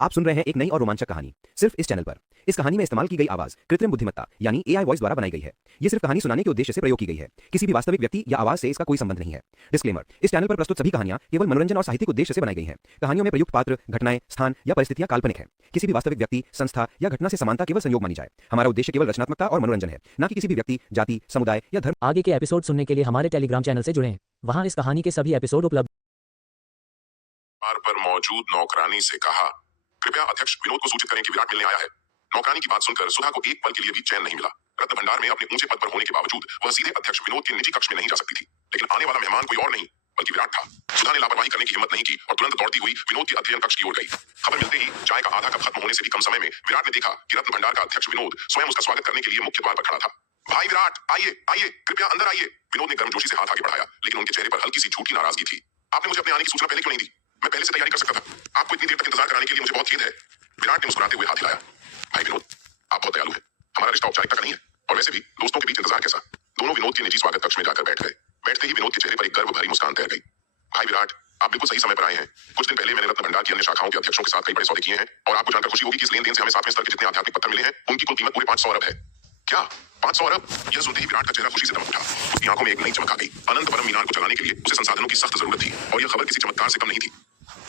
आप सुन रहे हैं एक नई और रोमांचक कहानी सिर्फ इस चैनल पर। इस कहानी में इस्तेमाल की गई आवाज कृत्रिम बुद्धिमत्ता यानी एआई वॉइस द्वारा बनाई गई है। ये सिर्फ कहानी सुनाने के उद्देश्य से प्रयोग की गई है। किसी भी वास्तविक व्यक्ति या आवाज से इसका कोई संबंध नहीं है। डिस्क्लेमर, इस चैनल पर प्रस्तुत सभी कहानियां केवल मनोरंजन और साहित्यिक उद्देश्य से बनाई गई हैं। कहानियों में प्रयुक्त पात्र, घटनाएं, स्थान या परिस्थितियां काल्पनिक हैं। किसी भी वास्तविक व्यक्ति, संस्था या घटना से समानता केवल संयोग मानी जाए। हमारा उद्देश्य केवल रचनात्मकता और मनोरंजन है, न कि किसी भी व्यक्ति, जाति, समुदाय या धर्म। आगे के एपिसोड सुनने के लिए हमारे टेलीग्राम चैनल से जुड़ें। वहां इस कहानी के सभी एपिसोड उपलब्ध। द्वार पर मौजूद नौकरानी से कहा, कृपया अध्यक्ष विनोद को सूचित करें कि विराट मिलने आया है। नौकरानी की बात सुनकर सुधा को एक पल के लिए भी चैन नहीं मिला। रत्न भंडार में अपने ऊंचे पद पर होने के बावजूद वह सीधे अध्यक्ष विनोद के निजी कक्ष में नहीं जा सकती थी, लेकिन आने वाला मेहमान कोई और नहीं बल्कि विराट था। सुधा ने लापरवाही करने की हिम्मत नहीं की और तुरंत दौड़ती हुई विनोद के अध्ययन कक्ष की ओर गई। खबर मिलते ही चाय का आधा कप खत्म होने से भी कम समय में विराट ने देखा कि रत्न भंडार का अध्यक्ष विनोद स्वयं उसका स्वागत करने के लिए मुख्य द्वार पर खड़ा था। भाई विराट, आइए आइए, कृपया अंदर आइए। विनोद ने गर्मजोशी से हाथ आगे बढ़ाया, लेकिन उनके चेहरे पर हल्की सी झूठी नाराजगी थी। आपने मुझे अपने आने की सूचना पहले क्यों नहीं दी? मैं पहले से तैयारी कर सकता था। आपको इतनी देर तक इंतजार कराने के लिए मुझे बहुत खेद है। विराट ने मुस्कुराते हुए हाथ हिलाया। भाई विनोद, आप बहुत दयालु हैं। हमारा रिश्ता औपचारिकता का नहीं है, और वैसे भी दोस्तों के बीच इंतजार कैसा। दोनों विनोद के निजी स्वागत कक्ष में जाकर बैठ गए। बैठते ही विनोद के चेहरे पर एक गर्व भरी मुस्कान तैर गई। भाई विराट, आप बिल्कुल सही समय पर आए हैं। कुछ दिन पहले मैंने रत्न भंडार की अन्य शाखाओं के अध्यक्षों के साथ कई बड़े सौदे किए हैं, और आपको जानकर खुशी होगी कि इस लेन देन से हमें 7वें स्तर के जितने आध्यात्मिक पत्थर मिले हैं उनकी कुल कीमत पूरे 500 अरब है। क्या 500 अरब? यह सुनते ही विराट का चेहरा खुशी से दमक उठा। उसकी आंखों में एक नई चमक आ गई। अनंत परम मीनार को चलाने के लिए उसे संसाधनों की सख्त जरूरत थी, और यह खबर किसी चमत्कार से कम नहीं थी।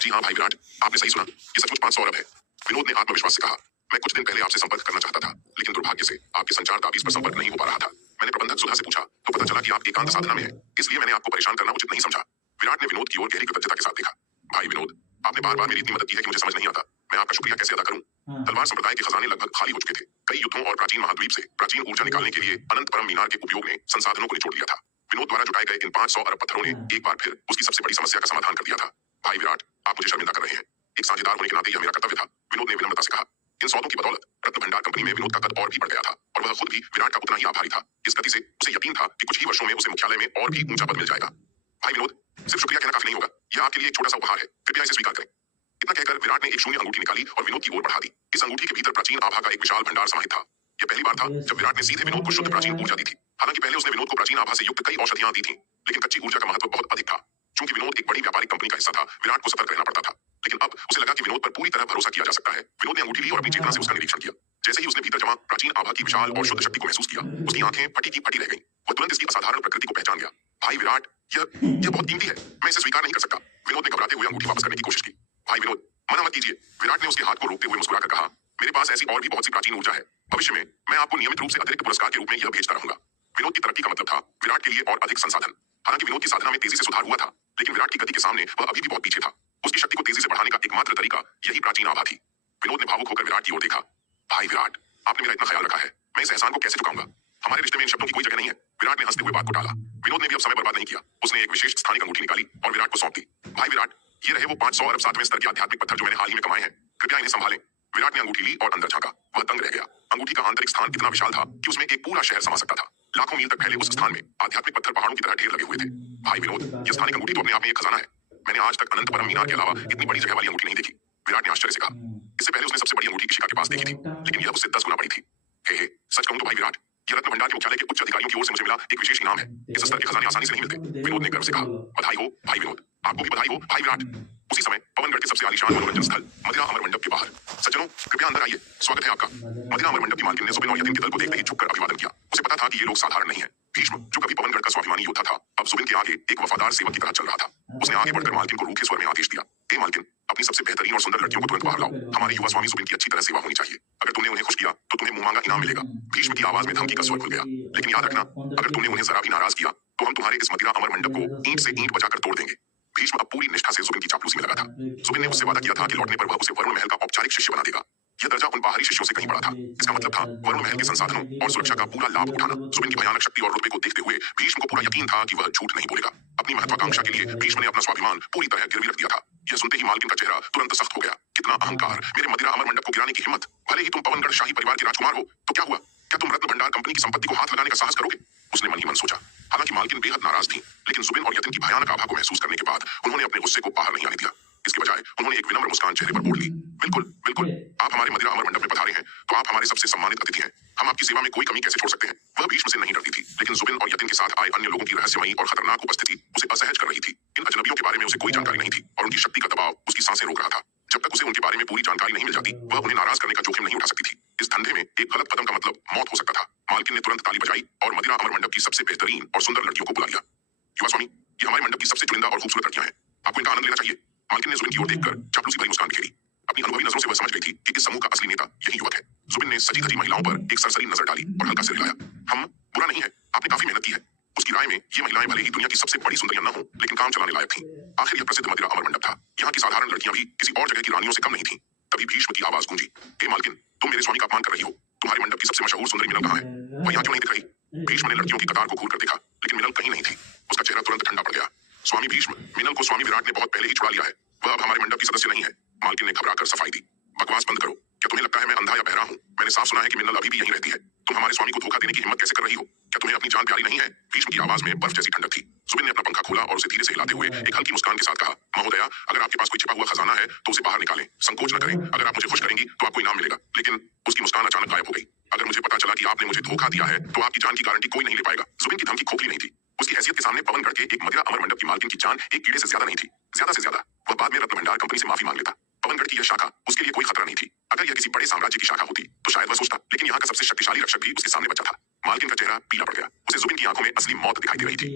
जी हाँ भाई विराट, आपने सही सुना, ये सचमुच 500 अरब है। विनोद ने आत्मविश्वास से कहा। मैं कुछ दिन पहले आपसे संपर्क करना चाहता था, लेकिन दुर्भाग्य से आपके संचार ताबीज पर संपर्क नहीं हो पा रहा था। मैंने प्रबंधक सुधा से पूछा तो पता चला कि आप एकांत साधना में हैं, इसलिए मैंने आपको परेशान करना उचित नहीं समझा। विराट ने विनोद की ओर गहरी कृतज्ञता के साथ देखा। भाई विनोद, आपने बार बार मेरी इतनी मदद की है कि मुझे समझ नहीं आता मैं आपका शुक्रिया कैसे अदा करूं। तलवार संप्रदाय के खजाने लगभग खाली हो चुके थे। कई युद्धों और प्राचीन महाद्वीप से प्राचीन ऊर्जा निकालने के लिए अनंत परम मीनार के उपयोग ने संसाधनों को निचोड़ लिया था। विनोद द्वारा जुटाए गए इन 500 अरब पत्थरों ने एक बार फिर उसकी सबसे बड़ी समस्या का समाधान कर दिया था। भाई विराट, आप मुझे शर्मिंदा कर रहे हैं। एक साझेदार होने के नाते यह मेरा कर्तव्य था, विनोद ने विनम्रता से कहा। इन सौदों की बदौलत रत्न भंडार कंपनी में विनोद का कद और भी बढ़ गया था, और वह खुद भी विराट का उतना ही आभारी था। इस गति से उसे यकीन था कि कुछ ही वर्षों में उसे मुख्यालय में और भी ऊंचा पद मिल जाएगा। भाई विनोद, सिर्फ शुक्रिया कहना काफी नहीं होगा, यह आपके लिए एक छोटा सा उपहार है, कृपया इसे स्वीकार करें। इतना कहकर विराट ने एक शून्य अंगूठी निकाली और विनोद की ओर बढ़ा दी। इस अंगूठी के भीतर प्राचीन आभा का एक विशाल भंडार समाहित था। यह पहली बार था जब विराट ने सीधे विनोद को शुद्ध प्राचीन ऊर्जा दी थी। हालांकि पहले उसने विनोद को प्राचीन आभा से युक्त कई औषधियां दी थी, लेकिन कच्ची ऊर्जा का महत्व बहुत अधिक था। चूंकि विनोद एक बड़ी व्यापारिक कंपनी का हिस्सा था, विराट को सतर्क रहना पड़ता था। लेकिन अब उसे लगा कि विनोद पर पूरी तरह भरोसा किया जा सकता है। विनोद ने अंगूठी ली और अपनी चेतना से उसका निरीक्षण किया। जैसे ही उसने भीतर जमा प्राचीन आभा की विशाल और शुद्ध शक्ति को महसूस किया, उसकी आंखें फटी की फटी रह गईं। वह तुरंत इसकी असाधारण प्रकृति को पहचान गया। भाई विराट, यह बहुत कीमती है, मैं इसे स्वीकार नहीं कर सकता। विनोद ने घबराते हुए अंगूठी वापस करने की कोशिश की। भाई विनोद, मना मत कीजिए। विराट ने उसके हाथ को रोकते हुए मुस्कुराकर कहा, मेरे पास ऐसी और भी बहुत सी प्राचीन ऊर्जा है। भविष्य में मैं आपको नियमित रूप से अतिरिक्त पुरस्कार के रूप में यह भेजता रहूंगा। विनोद की तरक्की का मतलब था विराट के लिए और अधिक संसाधन। हालांकि विनोद की साधना में तेजी से सुधार हुआ था, लेकिन विराट की गति के सामने वह अभी भी बहुत पीछे था। उसकी शक्ति को तेजी से बढ़ाने का एकमात्र तरीका यही प्राचीन आभा थी। विनोद ने भावुक होकर विराट की ओर देखा। भाई विराट, आपने मेरा इतना ख्याल रखा है, मैं इस एहसान को कैसे चुकाऊंगा? हमारे रिश्ते में इन शब्दों की कोई जगह नहीं है। विराट ने हंसते हुए बात को टाला। विनोद ने भी अब समय बर्बाद नहीं किया। उसने एक विशेष स्थानिक अंगूठी निकाली और विराट को सौंप दी। भाई विराट, ये रहे वो 500 अरब 7वें स्तर के आध्यात्मिक पत्थर जो मैंने हाल ही में कमाए हैं, कृपया इन्हें संभालें। विराट ने अंगूठी ली और अंदर झांका। वह दंग रह गया। अंगूठी का आंतरिक स्थान इतना विशाल था कि उसमें एक पूरा शहर समा सकता था। लाखों मील तक फैले उस स्थान में आध्यात्मिक पत्थर पहाड़ों की तरह ढेर लगे हुए थे। भाई विनोद, यह स्थानिक अंगूठी तो अपने आप में एक खजाना है। मैंने आज तक अनंत परम मीनार के अलावा इतनी बड़ी जगह वाली अंगूठी नहीं देखी। विराट ने आश्चर्य से कहा। इससे पहले उसने सबसे बड़ी अंगूठी किशिका के पास देखी थी, लेकिन यह उससे 10 गुना बड़ी थी। हे, सच कहूं तो भाई विराट, यह रत्न भंडार के मुख्यालय के उच्च अधिकारियों की ओर से मुझे मिला एक विशेष इनाम है। इस स्तर के खजाने आसानी से नहीं मिलते। विनोद ने गर्व से कहा। बधाई हो भाई विनोद, आपको भी बधाई हो भाई विराट। उसी समय पवनगढ़ के सबसे आलीशान मनोरंजन स्थल मदिरा अमर मंडप के बाहर, सज्जनों कृपया अंदर आइए, स्वागत है आपका। मदिरा अमर मंडप की मालकिन ने जुबिन और यतिन के दल को देखते ही झुककर अभिवादन किया। उसे पता था कि ये लोग साधारण नहीं है। भीष्म, जो कभी पवनगढ़ का स्वाभिमानी योद्धा था, अब जुबिन के आगे एक वफादार सेवक की तरह चल रहा था। उसने आगे बढ़कर मालकिन को रूखे स्वर में आदेश दिया। हे मालकिन, अपनी सबसे बेहतरीन और सुंदर लड़कियों को तुरंत बाहर लाओ। हमारे युवा स्वामी जुबिन की अच्छी तरह सेवा होनी चाहिए। अगर तुमने उन्हें खुश किया तो तुम्हें मुंह मांगा इनाम मिलेगा। भीष्म की आवाज में धमकी का स्वर खुल गया। लेकिन याद रखना, अगर तुमने उन्हें जरा भी नाराज किया तो हम तुम्हारे इस मदिरा अमर मंडप को ईंट से ईंट बजाकर तोड़ देंगे। भीष्म अब पूरी निष्ठा से जुबिन की चापलूसी में लगा था। जुबिन ने उससे वादा किया था कि लौटने पर वह उसे वरुण महल का औपचारिक शिष्य बना देगा। यह दर्जा उन बाहरी शिष्यों से कहीं बड़ा था। इसका मतलब था वरुण महल के संसाधनों और सुरक्षा का पूरा लाभ उठाना। जुबिन की भयानक शक्ति और रुतबे को देखते हुए भीष्म को पूरा यकीन था कि वह झूठ नहीं बोलेगा। अपनी महत्वाकांक्षा के लिए भीष्म ने अपना स्वाभिमान पूरी तरह गिरवी रख दिया था। यह सुनते ही मालकिन का चेहरा तुरंत सख्त हो गया। कितना अहंकार, मेरे मदिरा अमर मंडप को गिराने की हिम्मत। भले ही तुम पवनगढ़ शाही परिवार के राजकुमार हो तो क्या हुआ? क्या तुम रत्न भंडार कंपनी की संपत्ति को हाथ लगाने का साहस करोगे? उसने मन ही मन सोचा। हालांकि मालकिन बेहद नाराज थी, लेकिन जुबिन और यतिन की भयानक आभा को महसूस करने के बाद उन्होंने अपने गुस्से को बाहर नहीं आने दिया। इसके बजाय उन्होंने एक विनम्र मुस्कान चेहरे पर ओढ़ ली। बिल्कुल बिल्कुल, आप हमारे मदिरा अमर मंडप में पधारे हैं तो आप हमारे सबसे सम्मानित अतिथि हैं। हम आपकी सेवा में कोई कमी कैसे छोड़ सकते हैं? वह भीष्म से नहीं डरती थी, लेकिन जुबिन और यतिन के साथ आए अन्य लोगों की रहस्यमयी और खतरनाक उपस्थिति उसे असहज कर रही थी। इन अजनबियों के बारे में उसे कोई जानकारी नहीं थी और उनकी शक्ति का दबाव उसकी सांसें रोक रहा था। जब तक तक उसे उनके बारे में पूरी जानकारी नहीं मिल जाती, वह उन्हें नाराज करने का जोखिम नहीं उठा सकती थी। इस धंधे में एक गलत कदम का मतलब मौत हो सकता था। मालकिन ने तुरंत ताली बजाई और मदिरा अमर मंडप की सबसे बेहतरीन और सुंदर लड़कियों को बुला लिया। युवा स्वामी, ये हमारे मंडप की सबसे चुनिंदा और खूबसूरत लड़कियां हैं, आपको इनका आनंद लेना चाहिए। मालकिन ने जुबिन की ओर देखकर चापलूसी भरी मुस्कान बिखेरी। अपनी अनुभवी नजरों से वह समझ गई थी कि इस समूह का असली नेता यही युवक है। जुबिन ने सजी धजी महिलाओं पर एक सरसरी नजर डाली और हल्का सिर हिलाया। हम बुरा नहीं है, आपने काफी मेहनत की है। उसकी राय में ये महिलाएं भले ही दुनिया की सबसे बड़ी सुंदरियां न हो, लेकिन काम चलाने लायक थीं। आखिर यह प्रसिद्ध मदिरा अमर मंडप था। यहाँ की साधारण लड़कियां भी किसी और जगह की रानियों से कम नहीं थीं। तभी भीष्म की आवाज गूंजी, हे मालकिन, तुम मेरे स्वामी का अपमान कर रही हो। तुम्हारे मंडप की सबसे मशहूर सुंदरी मिनल कहाँ है? वह यहाँ क्यों नहीं दिख रही? भीष्म ने लड़कियों की कतार को घूर कर देखा, लेकिन मिनल कहीं नहीं थी। उसका चेहरा तुरंत ठंडा पड़ गया। स्वामी भीष्म, मिनल को स्वामी विराट ने बहुत पहले ही छुड़ा लिया है। वह अब हमारे मंडप की सदस्य नहीं है। मालकिन ने घबराकर सफाई दी। बकवास बंद करो। क्या तुम्हें लगता है मैं अंधा या बहरा हूँ? मैंने साफ सुना है कि मिनल अभी भी यहीं रहती है। तुम हमारे स्वामी को धोखा देने की हिम्मत कैसे कर रही हो? क्या तुम्हें अपनी जान प्यारी नहीं है? भीष्म की आवाज में बर्फ जैसी ठंडक थी। जुबिन ने अपना पंखा खोला और उसे धीरे से हिलाते हुए एक हल्की मुस्कान के साथ कहा, महोदया, अगर आपके पास कोई छिपा हुआ खजाना है तो उसे बाहर निकालें, संकोच न करें। अगर आप मुझे खुश करेंगी तो आपको इनाम मिलेगा। लेकिन उसकी मुस्कान अचानक गायब हो गई। अगर मुझे पता चला कि आपने मुझे धोखा दिया है तो आपकी जान की गारंटी कोई नहीं ले पाएगा। जुबिन की धमकी खोखली नहीं थी। उसकी हैसियत के सामने पवनगढ़ के एक मदिरा अमर मंडप की मालकिन की जान एक कीड़े से ज्यादा नहीं थी। ज्यादा से ज्यादा वह बाद में रत्न भंडार कंपनी से माफी मांग लेता। पवनगढ़ की यह शाखा उसके लिए कोई खतरा नहीं थी। अगर यह किसी बड़े साम्राज्य की शाखा होती तो शायद वह सोचता, लेकिन यहाँ का सबसे शक्तिशाली रक्षक भी उसके सामने बचा था। मालकिन का चेहरा पीला पड़ गया। उसे जुबिन की आंखों में असली मौत दिखाई दे रही थी।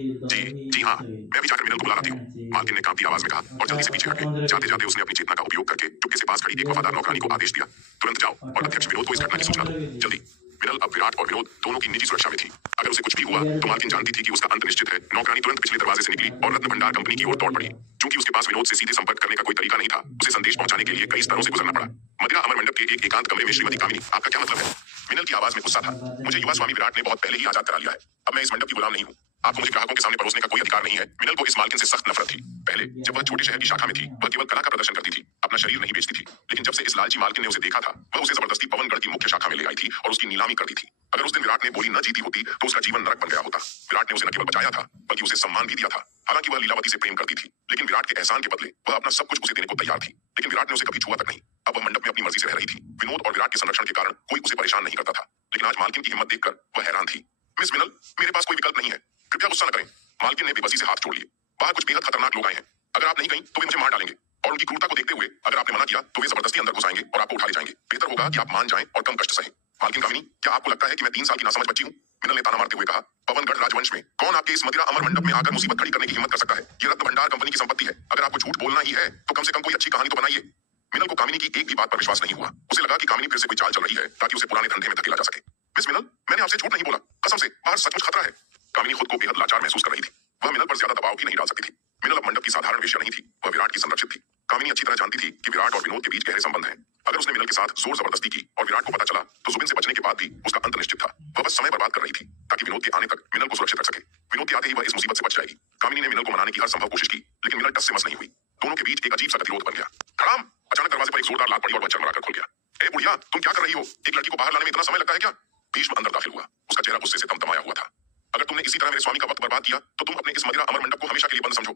जी हाँ, मैं अभी जाकर मिनल को बुला लाती हूँ, मालकिन ने कांपती आवाज में कहा और जल्दी से पीछे हट गई। जाते जाते उसने अपनी चेतना का उपयोग करके चुपके से पास खड़ी एक वफादार नौकरानी को आदेश दिया, तुरंत जाओ और अध्यक्ष विनोद को इस घटना की सूचना दो, जल्दी। मिनल अब विराट और विनोद दोनों की निजी सुरक्षा में थी। अगर उसे कुछ भी हुआ तो मालकिन जानती थी कि उसका अंत निश्चित है। नौकरानी तुरंत पिछले दरवाजे से निकली और रत्न भंडार कंपनी की ओर दौड़ पड़ी। चूंकि उसके पास विनोद से सीधे संपर्क करने का कोई तरीका नहीं था, उसे संदेश पहुंचाने के लिए कई स्तरों से गुजरना पड़ा। मदिरा अमर मंडप के एक एकांत कमरे में श्रीमती कामिनी, आपका क्या मतलब है? मिनल की आवाज में गुस्सा था। मुझे युवा स्वामी विराट ने बहुत पहले ही आजाद करा लिया है। अब मैं इस मंडप की गुलाम नहीं हूँ। आपको मुझे ग्राहकों के सामने परोसने का कोई अधिकार नहीं है। मिनल को इस मालकिन से सख्त नफरत थी। पहले जब वह छोटे शहर की शाखा में थी, वह केवल कला का प्रदर्शन करती थी, अपना शरीर नहीं बेचती थी। लेकिन जब से इस लालची मालकिन ने उसे देखा था, वह उसे जबरदस्ती पवनगढ़ की मुख्य शाखा में ले आई थी और उसकी नीलामी कर दी थी। अगर उस दिन विराट ने बोली न जीती होती तो उसका जीवन नरक बन गया होता। विराट ने उसे न केवल बचाया था, बल्कि उसे सम्मान भी दिया था। हालांकि वह लीलावती से प्रेम करती थी, लेकिन विराट के एहसान के बदले वह अपना सब कुछ उसे देने को तैयार थी। लेकिन विराट ने उसे कभी छुआ तक नहीं। अब वह मंडप में अपनी मर्जी से रह रही थी। विनोद और विराट के संरक्षण के कारण कोई उसे परेशान नहीं करता था। लेकिन आज मालकिन की हिम्मत देखकर वह हैरान थी। मिस मिनल, मेरे पास कोई विकल्प नहीं है, कृपया गुस्सा न करें। मालकिन ने बेबसी से हाथ जोड़ लिए। बाहर कुछ बेहद खतरनाक लोग आए हैं। अगर आप नहीं गई तो वे मुझे मार डालेंगे। और उनकी क्रूरता को देखते हुए अगर आपने मना किया तो वे जबरदस्ती अंदर घुसाएंगे और आपको उठा ले जाएंगे। बेहतर होगा कि आप मान जाएं और कम कष्ट सहें। मालकिन कामिनी, क्या आपको लगता है कि मैं 3 साल की नासमझ बच्ची हूँ? मिनल ने ताना मारते हुए कहा, पवनगढ़ राजवंश में कौन आपके इस मदिरा अमर मंडप में आकर मुसीबत खड़ी करने की हिम्मत कर सकता है? ये रत्न भंडार कंपनी की संपत्ति है। अगर आपको झूठ बोलना ही है तो कम से कम कोई अच्छी कहानी तो बनाइए। मिनल को कामिनी की एक भी बात पर विश्वास नहीं हुआ। उसे लगा कि कामिनी फिर से कोई चाल चल रही है ताकि उसे पुराने धंधे में धकेला जा सके। मिस मिनल, मैंने आपसे झूठ नहीं बोला, कसम से, बाहर सचमुच खतरा है। कामिनी खुद को बेहद लाचार महसूस कर रही थी। वह मिनल पर ज्यादा दबाव भी नहीं डाल सकती थी। मिनल अब मंडप की साधारण वेश्या नहीं थी, वह विराट की संरक्षित थी। कामिनी अच्छी तरह जानती थी कि विराट और विनोद के बीच गहरे संबंध हैं। अगर उसने मिनल के साथ जोर जबरदस्ती की और विराट को पता चला तो जुबिन से बचने के बाद भी उसका अंत निश्चित था। वह बस समय बर्बाद कर रही थी ताकि विनोद के आने तक मिनल को सुरक्षित रख सके। विनोद के आते ही वह इस मुसीबत से बच जाएगी। कामिनी ने मिनल को मनाने की हर संभव कोशिश की, लेकिन मिनल टस से मस नहीं हुई। दोनों के बीच एक अजीब सा गतिरोध बन गया। खड़ाम! अचानक दरवाजे पर एक जोरदार लात पड़ी और वह चरमराकर खुल गया। ए बुढ़िया, तुम क्या कर रही हो? एक लड़की को बाहर लाने में इतना समय लगता है क्या? भीष्म अंदर दाखिल हुआ। उसका चेहरा गुस्से से तमतमाया हुआ था। अगर तुमने इसी तरह मेरे स्वामी का वक्त बर्बाद किया तो तुम अपने इस मदिरा अमर मंडप को हमेशा के लिए बंद समझो।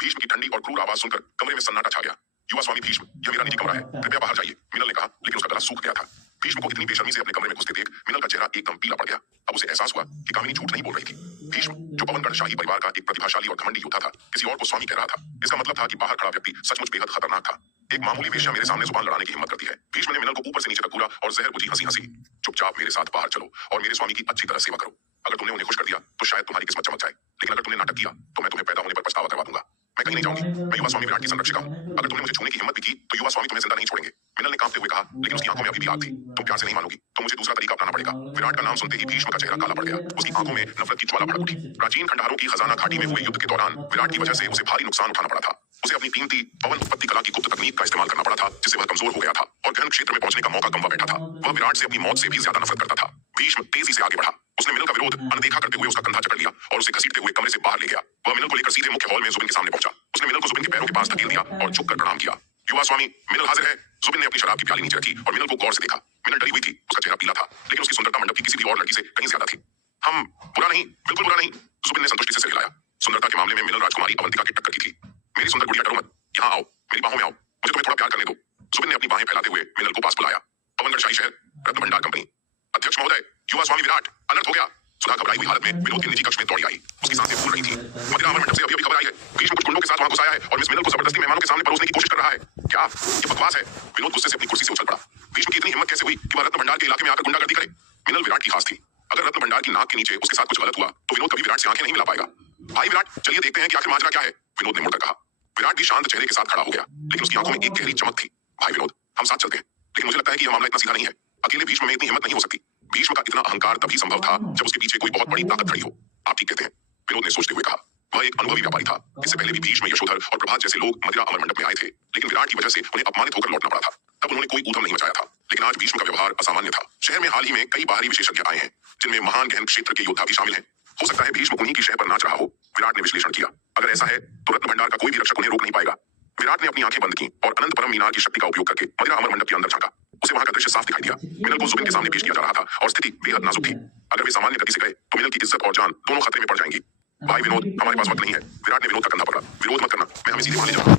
भीष्म की ठंडी और क्रूर आवाज सुनकर कमरे में सन्नाटा छा गया। युवा स्वामी भीष्म, यह मेरा निजी कमरा है, कृपया बाहर जाइए, मिनल ने कहा, लेकिन उसका गला सूख गया था। भीष्म को इतनी बेशर्मी से अपने कमरे में घुसते देख मिनल का चेहरा एकदम पीला पड़ गया। अब उसे एहसास हुआ कि कामिनी झूठ नहीं बोल रही थी। भीष्म, जो पवनगढ़ शाही परिवार का एक प्रतिभाशाली और घमंडी योद्धा था, किसी और को स्वामी कह रहा था। इसका मतलब था कि बाहर खड़ा व्यक्ति सचमुच बेहद खतरनाक था। एक मामूली वेश्या मेरे सामने जुबान लड़ाने की हिम्मत करती है। भीष्म ने मिनल को ऊपर से नीचे तक घूरा और जहर बुझी हंसी हंसी। चुपचाप मेरे साथ बाहर चलो और मेरे स्वामी की अच्छी तरह सेवा करो। अगर तुमने उन्हें खुश कर दिया तो शायद तुम्हारी किस्मत चमक जाए, लेकिन अगर तुमने नाटक किया तो मैं तुम्हें पैदा होने पर पछतावा करवा दूंगा। मैं कहीं नहीं जाऊंगी। मैं युवा स्वामी विराट की संरक्षिका हूँ। अगर तुमने मुझे छूने की हिम्मत भी की तो युवा स्वामी तुम्हें जिंदा नहीं छोड़ेंगे। मिनल ने कांपते हुए कहा, लेकिन उसकी आंखों में अभी भी आग थी। तुम प्यार से नहीं मानोगी तो मुझे दूसरा तरीका अपनाना पड़ेगा। विराट का नाम सुनते ही भीष्म का चेहरा काला पड़ गया। उसकी आंखों में नफरत की ज्वाला भड़क उठी। प्राचीन खंडहरों की खजाना घाटी में हुए युद्ध के दौरान विराट की वजह से उसे भारी नुकसान उठाना पड़ा था। उसे अपनी कीमती पवन उत्पत्ति कला की गुप्त तकनीक का इस्तेमाल करना पड़ा था, जिससे वह कमजोर हो गया था और गहन क्षेत्र में पहुंचने का मौका गंवा बैठा था। वह विराट से अपनी मौत से भी ज्यादा नफरत करता था। भीष्म तेजी से आगे बढ़ा। उसने मिनल का विरोध अनदेखा करते हुए उसका कंधा जकड़ लिया और उसे घसीटते हुए कमरे से बाहर ले गया। वह मिनल को लेकर सीधे मुख्य हॉल में जुबिन के सामने पहुंचा। उसने मिनल को जुबिन के पैरों के पास धकेल दिया और झुककर प्रणाम किया। युवा स्वामी, मिनल हाजिर है। जुबिन ने अपनी शराब की प्याली नीचे रखी और मिनल को गौर से देखा। मिनल डरी हुई थी, उसका चेहरा पीला था, लेकिन उसकी सुंदरता मंडप की किसी भी और लड़की से कहीं ज्यादा थी। हम बुरा नहीं, बिल्कुल बुरा नहीं, जुबिन ने संतुष्टि से सिर हिलाया। सुंदरता के मामले में मिनल राजकुमारी अवंतिका की टक्कर की थी। मेरी सुंदर गुड़िया, डरो मत, यहाँ आओ, मेरी बाहों में आओ, मुझे तुम्हें थोड़ा प्यार करने दो। जुबिन ने अपनी बाहें फैलाते हुए मिनल को पास बुलाया। पवनगढ़ शाही शहर, रत्न भंडार कंपनी। अध्यक्ष महोदय, युवा स्वामी विराट, अलर्ट हो गया। सुधा घबराई हुई हालत में विनोद के निजी कक्ष में दौड़ी आई। उसकी सांसें फूल रही थी। मदिरा अमर मंडप से अभी खबर आई है, भीष्म कुछ गुंडों के साथ वहां घुस आया है और मिस मिनल को जबरदस्ती मेहमानों के सामने परोसने की कोशिश कर रहा है। क्या ये बकवास है? विनोद गुस्से से अपनी कुर्सी से उछल पड़ा। भीष्म की इतनी हिम्मत कैसे हुई कि वह रत्न भंडार के इलाके में आकर गुंडागर्दी करे? मिनल विराट की खास थी। अगर रत्न भंडार की नाक के नीचे उसके साथ कुछ गलत हुआ तो विनोद कभी विराट से आंखें नहीं मिला पाएगा। भाई विराट, चलिए देखते हैं कि आखिर माजरा क्या है, विनोद ने मुड़कर कहा। विराट भी शांत चेहरे के साथ खड़ा हो गया, लेकिन उसकी आंखों में एक गहरी चमक थी। भाई विनोद, हम साथ चलते हैं, लेकिन मुझे लगता है कि यह मामला इतना सीधा नहीं है। अकेले भीष्म में इतनी हिम्मत नहीं हो सकती। भीष्म का इतना अहंकार तभी संभव था जब उसके पीछे कोई बहुत बड़ी ताकत खड़ी हो। आप ठीक कहते हैं, विनोद ने सोचते हुए कहा। वह एक अनुभवी व्यापारी था। इससे पहले भी भीष्म, यशोधर और प्रभात जैसे लोग मदिरा अमर मंडप में आए थे, लेकिन विराट की वजह से उन्हें अपमानित होकर लौटना पड़ा था। तब उन्होंने कोई ऊधम नहीं मचाया था, लेकिन आज भीष्म का व्यवहार असामान्य था। शहर में हाल ही में कई बाहरी विशेषज्ञ आए हैं, जिनमें महान गहन क्षेत्र के योद्धा भी शामिल हैं। हो सकता है भीष्म उन्हीं की शह पर नाच रहा हो, विराट ने विश्लेषण किया। अगर ऐसा है तो रत्न भंडार का कोई भी रक्षक उन्हें रोक नहीं पाएगा। विराट ने अपनी आंखें बंद की और अनंत परम मीनार की शक्ति का उपयोग करके मदिरा अमर मंडप के अंदर झांका। उसे वहां का दृश्य साफ दिखाई दिया। मिनल को जुबिन के सामने पेश किया जा रहा था और स्थिति बेहद नाजुक थी। अगर वे सामान्य गति से गए तो मिनल की इज्जत और जान दोनों खतरे में पड़ जाएंगी। भाई विनोद, हमारे पास वक्त नहीं है, विराट ने विनोद का कंधा पकड़ा। विरोध मत करना, मैं हमें सीधे वहां ले जाऊंगा।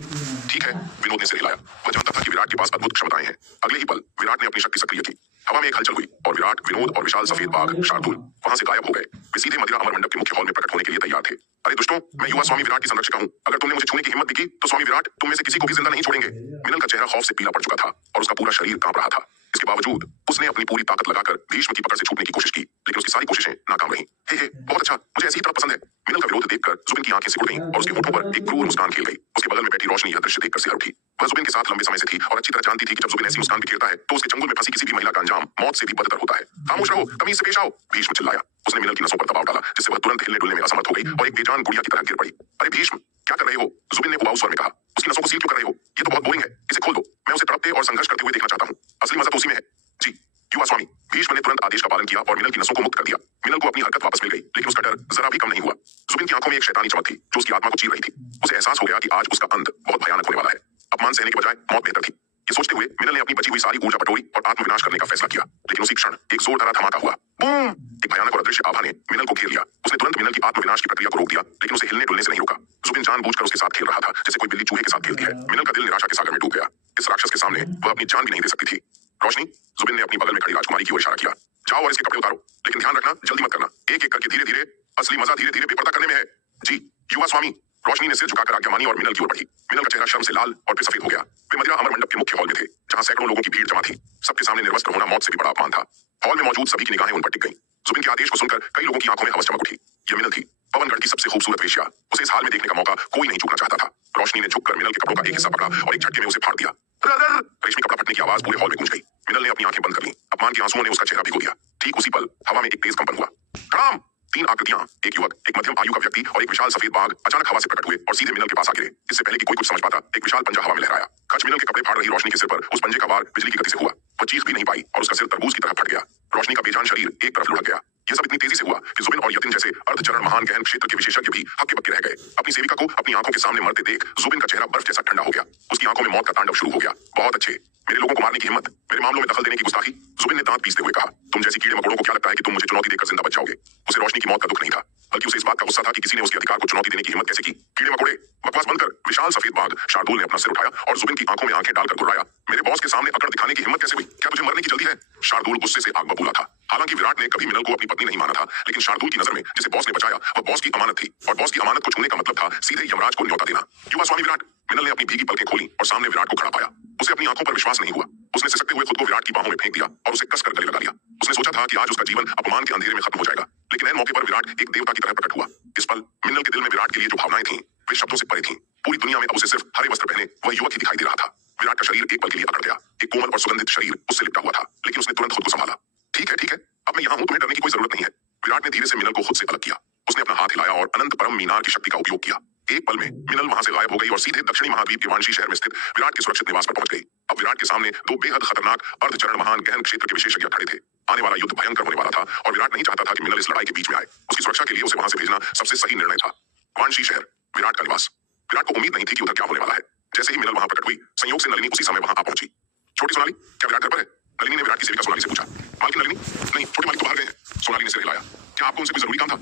ठीक है, विनोद ने सिर हिलाया। वह जानता था कि विराट के पास अद्भुत क्षमताएं हैं। अगले ही पल विराट ने अपनी शक्ति सक्रिय की। हवा में एक हलचल हुई और विराट, विनोद और विशाल सफेद बाघ शार्दूल वहां से गायब हो गए। वे सीधे मदिरा अमर मंडप के मुख्य हॉल में प्रकट होने के लिए तैयार थे। अरे दुष्टों, मैं युवा स्वामी विराट की संरक्षिका हूं। अगर तुमने मुझे छूने की हिम्मत दिखी तो स्वामी विराट तुम में से किसी को भी जिंदा नहीं छोड़ेंगे। मिनल का चेहरा खौफ से पीला पड़ चुका था और उसका पूरा शरीर कांप रहा था। इसके बावजूद उसने अपनी पूरी ताकत लगाकर भीष्म की पकड़ से छूटने की कोशिश की, लेकिन उसकी सारी कोशिशें नाकाम रहीं। हे, बहुत अच्छा, मुझे ऐसी ही तरफ पसंद है। मिनल का विरोध देखकर जुबिन की आंखें सिकुड़ गईं और उसके होठों पर एक क्रूर मुस्कान खिल गई। उसके बगल में बैठी रोशनी यह दृश्य देखकर सिहर उठी। वह जुबिन के साथ लंबे समय से थी और अच्छी तरह जानती थी कि जब जुबिन ऐसी मुस्कान बिखेरता है तो उसके चंगुल में फंसी किसी भी महिला का अंजाम मौत से भी बदतर होता है। खामोश रहो, तमीज से पेश आओ, भीष्म चिल्लाया। उसने मिनल की नसों पर दबाव डाला, जिससे वह तुरंत हिलने डुलने में असमर्थ हो गई और एक बेजान गुड़िया की तरह गिर पड़ी। अरे भीष्म, क्या कर रहे हो? जुबिन ने उबाऊ स्वर में कहा। उसकी नसों को सील क्यों कर रहे हो? ये तो बहुत बोरिंग है, इसे खोल दो। मैं उसे तड़पते और संघर्ष करते हुए देखना चाहता हूँ। असली मजा तो उसी में है। जी युवा स्वामी, भीष्म ने तुरंत आदेश का पालन किया और मिनल की नसों को मुक्त कर दिया। मिनल को अपनी हरकत वापस मिल गई, लेकिन उसका डर जरा भी कम नहीं हुआ। जुबिन की आंखों में एक शैतानी चमक थी जो उसकी आत्मा को चीर रही थी। उसे एहसास हो गया कि आज उसका अंत बहुत भयानक होने वाला है। अपमान सहने के बजाय मौत बेहतर थी। ये सोचते हुए मिनल ने अपनी बची हुई सारी ऊर्जा बटोरी और आत्मविनाश करने का फैसला किया। लेकिन उसी क्षण एक जोरदार धमाका हुआ। बूम! एक भयानक और अदृश्य आभा ने मिनल को घेर लिया। उसने तुरंत मिनल की आत्मविनाश की प्रक्रिया को रोक दिया, लेकिन उसे हिलने डुलने से नहीं रोका। जुबिन जानबूझकर उसके साथ खेल रहा था, जैसे कोई बिल्ली चूहे के साथ खेलती है। मिनल का दिल निराशा के सागर में डूब गया। इस राक्षस के सामने वह अपनी जान भी नहीं दे सकती थी। रोशनी, जुबिन ने अपनी बगल में खड़ी राजकुमारी की ओर इशारा किया। जाओ और इसके कपड़े उतारो, लेकिन ध्यान रखना जल्दी मत करना। एक एक करके धीरे धीरे। असली मजा धीरे धीरे बेपर्दा करने में है। जी युवा स्वामी, रोशनी ने सिर झुकाकर आज्ञा मानी और मिनल की ओर बढ़ी। मिनल का चेहरा शर्म से लाल और फिर सफेद हो गया। वे मदिरा अमर मंडप के मुख्य हॉल में थे, जहां सैकड़ों लोगों की भीड़ जमा थी। सबके सामने निर्वस्त्र होना मौत से भी बड़ा अपमान था। हॉल में मौजूद सभी की निगाहें उन पर टिक गईं। जुबिन के आदेश को सुनकर कई लोगों की आंखों में हवस चमक उठी। यह मिनल थी, पवनगढ़ की सबसे खूबसूरत वेश्या। उसे इस हाल में देखने का मौका कोई नहीं चूकना चाहता था। रोशनी ने झुककर मिनल के कपड़ों का एक हिस्सा पकड़ा और एक झटके में उसे फाड़ दिया। रेशमी कपड़ा फटने की आवाज पूरे हॉल में गूंज गई। मिनल ने अपनी आंखें बंद कर लीं। अपमान के आंसुओं ने उसका चेहरा भिगो दिया। ठीक उसी पल हवा में एक तेज कंपन हुआ। खड़ाम! 3 आकृतियां, एक युवक, एक मध्यम आयु का व्यक्ति और एक विशाल सफेद बाघ अचानक हवा से प्रकट हुए और सीधे मिनल के पास आ गिरे। इससे पहले कि कोई कुछ समझ पाता, एक विशाल पंजा हवा में लहराया। खच मिनल के कपड़े फाड़ रही रोशनी के सिर पर उस पंजे का वार बिजली की गति से हुआ। वह चीख भी नहीं पाई और उसका सिर तरबूज की तरह फट गया। रोशनी का बेजान शरीर एक तरफ लुढ़क गया। यह सब इतनी तेजी से हुआ कि जुबिन और यतिन जैसे अर्धचरण महान गहन क्षेत्र के विशेषज्ञ भी हक्के बक्के रह गए। अपनी सेविका को अपनी आंखों के सामने मरते देख जुबिन का चेहरा बर्फ जैसा ठंडा हो गया। उसकी आंखों में मौत का तांडव शुरू हो गया। बहुत अच्छे, मेरे लोगों को मारने की हिम्मत, मेरे मामलों में दखल देने की गुस्ताखी। जुबिन ने दांत पीसते हुए कहा, तुम जैसी कीड़े मकोड़ों को क्या लगता है कि तुम मुझे चुनौती देकर जिंदा बच जाओगे? उसे रोशनी की मौत का दुख नहीं था, बल्कि उसे इस बात का गुस्सा था कि किसी ने उसके अधिकार को चुनौती देने की हिम्मत कैसे की। कीड़े मकोड़े, बकवास बंद कर। विशाल सफेद बाघ शार्दूल ने अपना सिर उठाया और जुबिन की आंखों में आंखें डालकर गुर्राया। मेरे बॉस के सामने अकड़ दिखाने की हिम्मत कैसे हुई? क्या तुझे मरने की जल्दी है? शार्दूल गुस्से से आग बबूला था। हालांकि विराट ने कभी मिनल को अपनी पत्नी नहीं माना था, लेकिन शार्दूल की नजर में जिसे बॉस ने बचाया वह बॉस की अमानत थी और बॉस की अमानत को छूने का मतलब था सीधे यमराज को न्योता देना। युवा स्वामी विराट, मिनल ने अपनी भीगी पलकें खोली और सामने विराट को खड़ा पाया। उसे अपनी आंखों पर विश्वास नहीं हुआ। उसने सिसकते हुए खुद को विराट की बाहों में फेंक दिया और उसे कसकर गले लगा लिया। उसने सोचा था कि आज उसका जीवन अपमान के अंधेरे में खत्म हो जाएगा, लेकिन ऐन मौके पर विराट एक देवता की तरह प्रकट हुआ। इस पल मिनल के दिल में विराट के लिए जो भावनाएं थीं, वे शब्दों से परे थीं। पूरी दुनिया में अब उसे सिर्फ हरे वस्त्र पहने वह युवक ही दिखाई दे रहा था। विराट का शरीर एक पल के लिए अकड़ गया। एक कोमल और सुगंधित शरीर उससे लिपटा हुआ था, लेकिन उसने तुरंत खुद को संभाला। ठीक है, अब मैं यहाँ हूँ, तुम्हें डरने की कोई जरूरत नहीं है। विराट ने धीरे से मिनल को खुद से अलग किया। उसने अपना हाथ हिलाया और अनंत परम मीनार की शक्ति का उपयोग किया। एक पल में मिनल वहां से गायब हो गई और सीधे दक्षिणी महाद्वीप के वांशी शहर में स्थित विराट के सुरक्षित निवास पर पहुंच गई। अब विराट के सामने 2 बेहद खतरनाक अर्धचरण महान गहन क्षेत्र के विशेषज्ञ खड़े थे। आने वाला युद्ध भयंकर होने वाला था और विराट नहीं चाहता था कि मिनल इस लड़ाई के बीच में आए। उसकी सुरक्षा के लिए उसे वहां से भेजना सबसे सही निर्णय था। वांशी शहर, विराट का निवास। विराट को उम्मीद नहीं थी कि उधर क्या होने वाला है। जैसे ही मिनल वहां प्रकट हुई, संयोग से नलिनी उसी समय वहां आ पहुंची। छोटी सोनाली, क्या विराट घर पर है? नलिनी ने विराट की सेविका सोनाली से पूछा। मालकिन नलिनी? नहीं, छोटे मालिक तो बाहर गए हैं। सोनाली ने सिर हिलाया। क्या आपको उनसे कोई जरूरी काम था?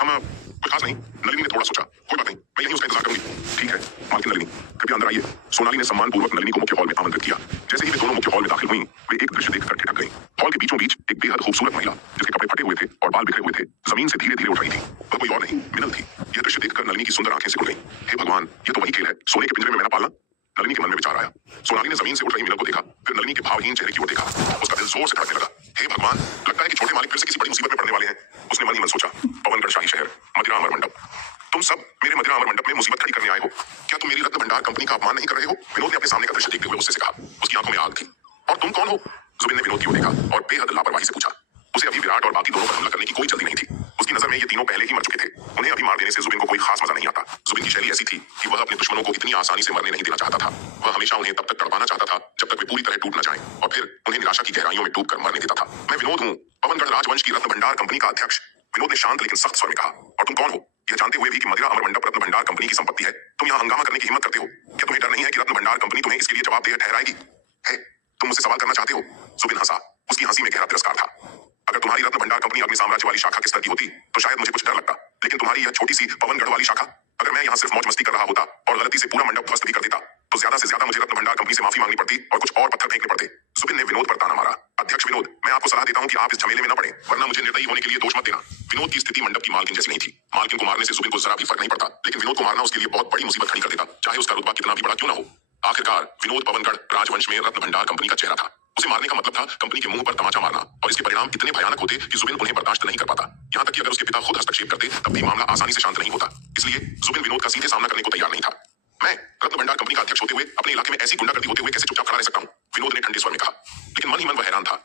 हम कोई खास नहीं। नलिनी ने थोड़ा सोचा। कोई बात नहीं, मैं यहीं उसका इंतजार करूंगी। ठीक है मालकिन नलिनी, कृपया अंदर आइए। सोनाली ने सम्मानपूर्वक नलिनी को मुख्य हॉल में आमंत्रित किया। जैसे ही वे दोनों मुख्य हॉल में दाखिल हुई, वे एक दृश्य देखकर ठिठक गई। हॉल के बीचों बीच एक बेहद खूबसूरत महिला, जिसके कपड़े फटे हुए थे और बाल बिखरे हुए थे, जमीन से धीरे धीरे उठ रही थी। वह कोई और नहीं, मिनल थी। यह दृश्य देखकर नलिनी की सुंदर आंखें सिकुड़ गईं। हे भगवान, यह तो वही खेल है, सोने के पिंजरे में मैना पालना। नलिनी के मन में विचार आया। सोनाली ने जमीन से उठ रही मिनल को देखा, फिर नलिनी के भावहीन चेहरे की ओर देखा। उसका दिल जोर से धड़कने लगा। हे भगवान, लगता है कि छोटे मालिक फिर से किसी बड़ी मुसीबत में पड़ने वाले हैं। उसने मन ही मन सोचा, पवनगढ़ शाही शहर, मदिरा अमर मंडप। तुम सब मेरे मदिरा अमर मंडप में मुसीबत खड़ी करने आए हो। क्या तुम मेरी रत्न भंडार कंपनी का अपमान नहीं कर रहे हो? विनोद ने अपने सामने का दृश्य देखते हुए उससे कहा। उसकी आंखों में आग थी। और तुम कौन हो? जुबिन ने विनोद की ओर देखा और बेहद लापरवाही से पूछा। उसे अभी विराट और बाकी दोनों पर हमला करने की कोई जल्दी नहीं थी। उसकी नजर में ये तीनों पहले ही मर चुके थे। उन्हें अभी मार देने से जुबिन को कोई खास मजा नहीं आता। जुबिन की शैली ऐसी थी कि वह अपने दुश्मनों को इतनी आसानी से मरने नहीं देना चाहता था। वह हमेशा उन्हें तब तक तड़पाना चाहता था जब तक वे पूरी तरह टूट न जाएं और फिर उन्हें निराशा की गहराइयों में डूबकर मरने देता था। मैं विनोद हूँ, पवनगढ़ राजवंश की रत्न भंडार कंपनी का अध्यक्ष। विनोद ने शांत लेकिन सख्त स्वर में कहा। और तुम कौन हो? यह जानते हुए भी कि मदिरा अमर मंडप रत्न भंडार कंपनी की संपत्ति है, तुम यहाँ हंगामा करने की हिम्मत करते हो? क्या तुम्हें डर नहीं है कि रत्न भंडार कंपनी तुम्हें इसके लिए जवाबदेह ठहराएगी? है, तुम मुझसे सवाल करना चाहते हो? जुबिन हंसा। उसकी हंसी में गहरा तिरस्कार था। अगर तुम्हारी रत्न भंडार कंपनी अग्नि साम्राज्य वाली शाखा के स्तर की होती तो शायद मुझे कुछ डर लगता, लेकिन तुम्हारी यह छोटी सी पवनगढ़ वाली शाखा, अगर मैं यहाँ सिर्फ मौज मस्ती कर रहा होता और गलती से पूरा मंडप ध्वस्त भी कर देता तो ज्यादा से ज्यादा मुझे रत्न भंडार कंपनी से माफी मांगनी पड़ती और कुछ और पत्थर फेंकने पड़ते। जुबिन ने विनोद पर ताना मारा। अध्यक्ष विनोद, मैं आपको सलाह देता हूँ कि आप इस झमेले में न पड़े, वरना मुझे निर्दयी होने के लिए दोष मत देना। विनोद की स्थिति मंडप की मालकिन जैसी नहीं थी। मालकिन को मारने से जुबिन को जरा भी फर्क नहीं पड़ता, लेकिन विनोद को मारना उसके लिए बहुत बड़ी मुसीबत खड़ी कर देता, चाहे उसका रुतबा कितना भी बड़ा क्यों न हो। आखिरकार विनोद पवनगढ़ राजवंश में रत्न भंडार कंपनी का चेहरा था। उसे मारने का मतलब था कंपनी के मुंह पर तमाचा मारना, और इसके परिणाम इतने भयानक होते कि जुबिन उन्हें बर्दाश्त नहीं कर पाता। यहाँ तक कि अगर उसके पिता खुद हस्तक्षेप करते तब भी मामला आसानी से शांत नहीं होता। इसलिए जुबिन विनोद का सीधे सामना करने को तैयार नहीं था। मैं रत्न भंडार कंपनी का अध्यक्ष होते हुए अपने इलाके में ऐसी गुंडागर्दी होते हुए कैसे चुपचाप खड़ा रह सकता हूँ? विनोद ने ठंडे स्वर में कहा। लेकिन मन ही मन वह हैरान था।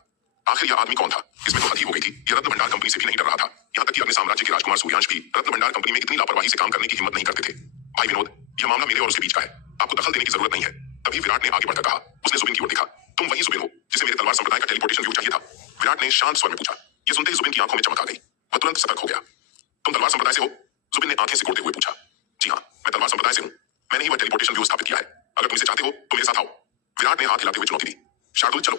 आखिर यह आदमी कौन था? इसमें तो हद ही हो गई थी। यह रत्न भंडार कंपनी से भी नहीं डर रहा था। यहाँ तक कि अग्नि साम्राज्य के राजकुमार सूर्यांश भी रत्न भंडार कंपनी में इतनी लापरवाही से काम करने की हिम्मत नहीं करते थे। भाई विनोद, यह मामला मेरे और उसके बीच का है, आपको दखल देने की जरूरत नहीं है। तभी विराट ने आगे बढ़कर कहा। उसने जुबिन की ओर देखा। तुम वही जुबिन हो जिसे मेरे तलवार संप्रदाय का टेलीपोर्टेशन व्यू चाहिए था? विराट ने शांत स्वर में पूछा। यह सुनते ही जुबिन की आंखों में चमक आ गई। वह तुरंत सतर्क हो गया। तुम तलवार संप्रदाय से हो? जुबिन ने आंखें सिकोड़ते हुए पूछा। जी हाँ, मैं तलवार संप्रदाय से हूँ। मैंने ही वह टेलीपोर्टेशन व्यू स्थापित किया है। अगर तुम इसे चाहते हो तो मेरे साथ आओ। विराट ने हाथ हिलाते हुए चुनौती दी। शार्दुल, चलो।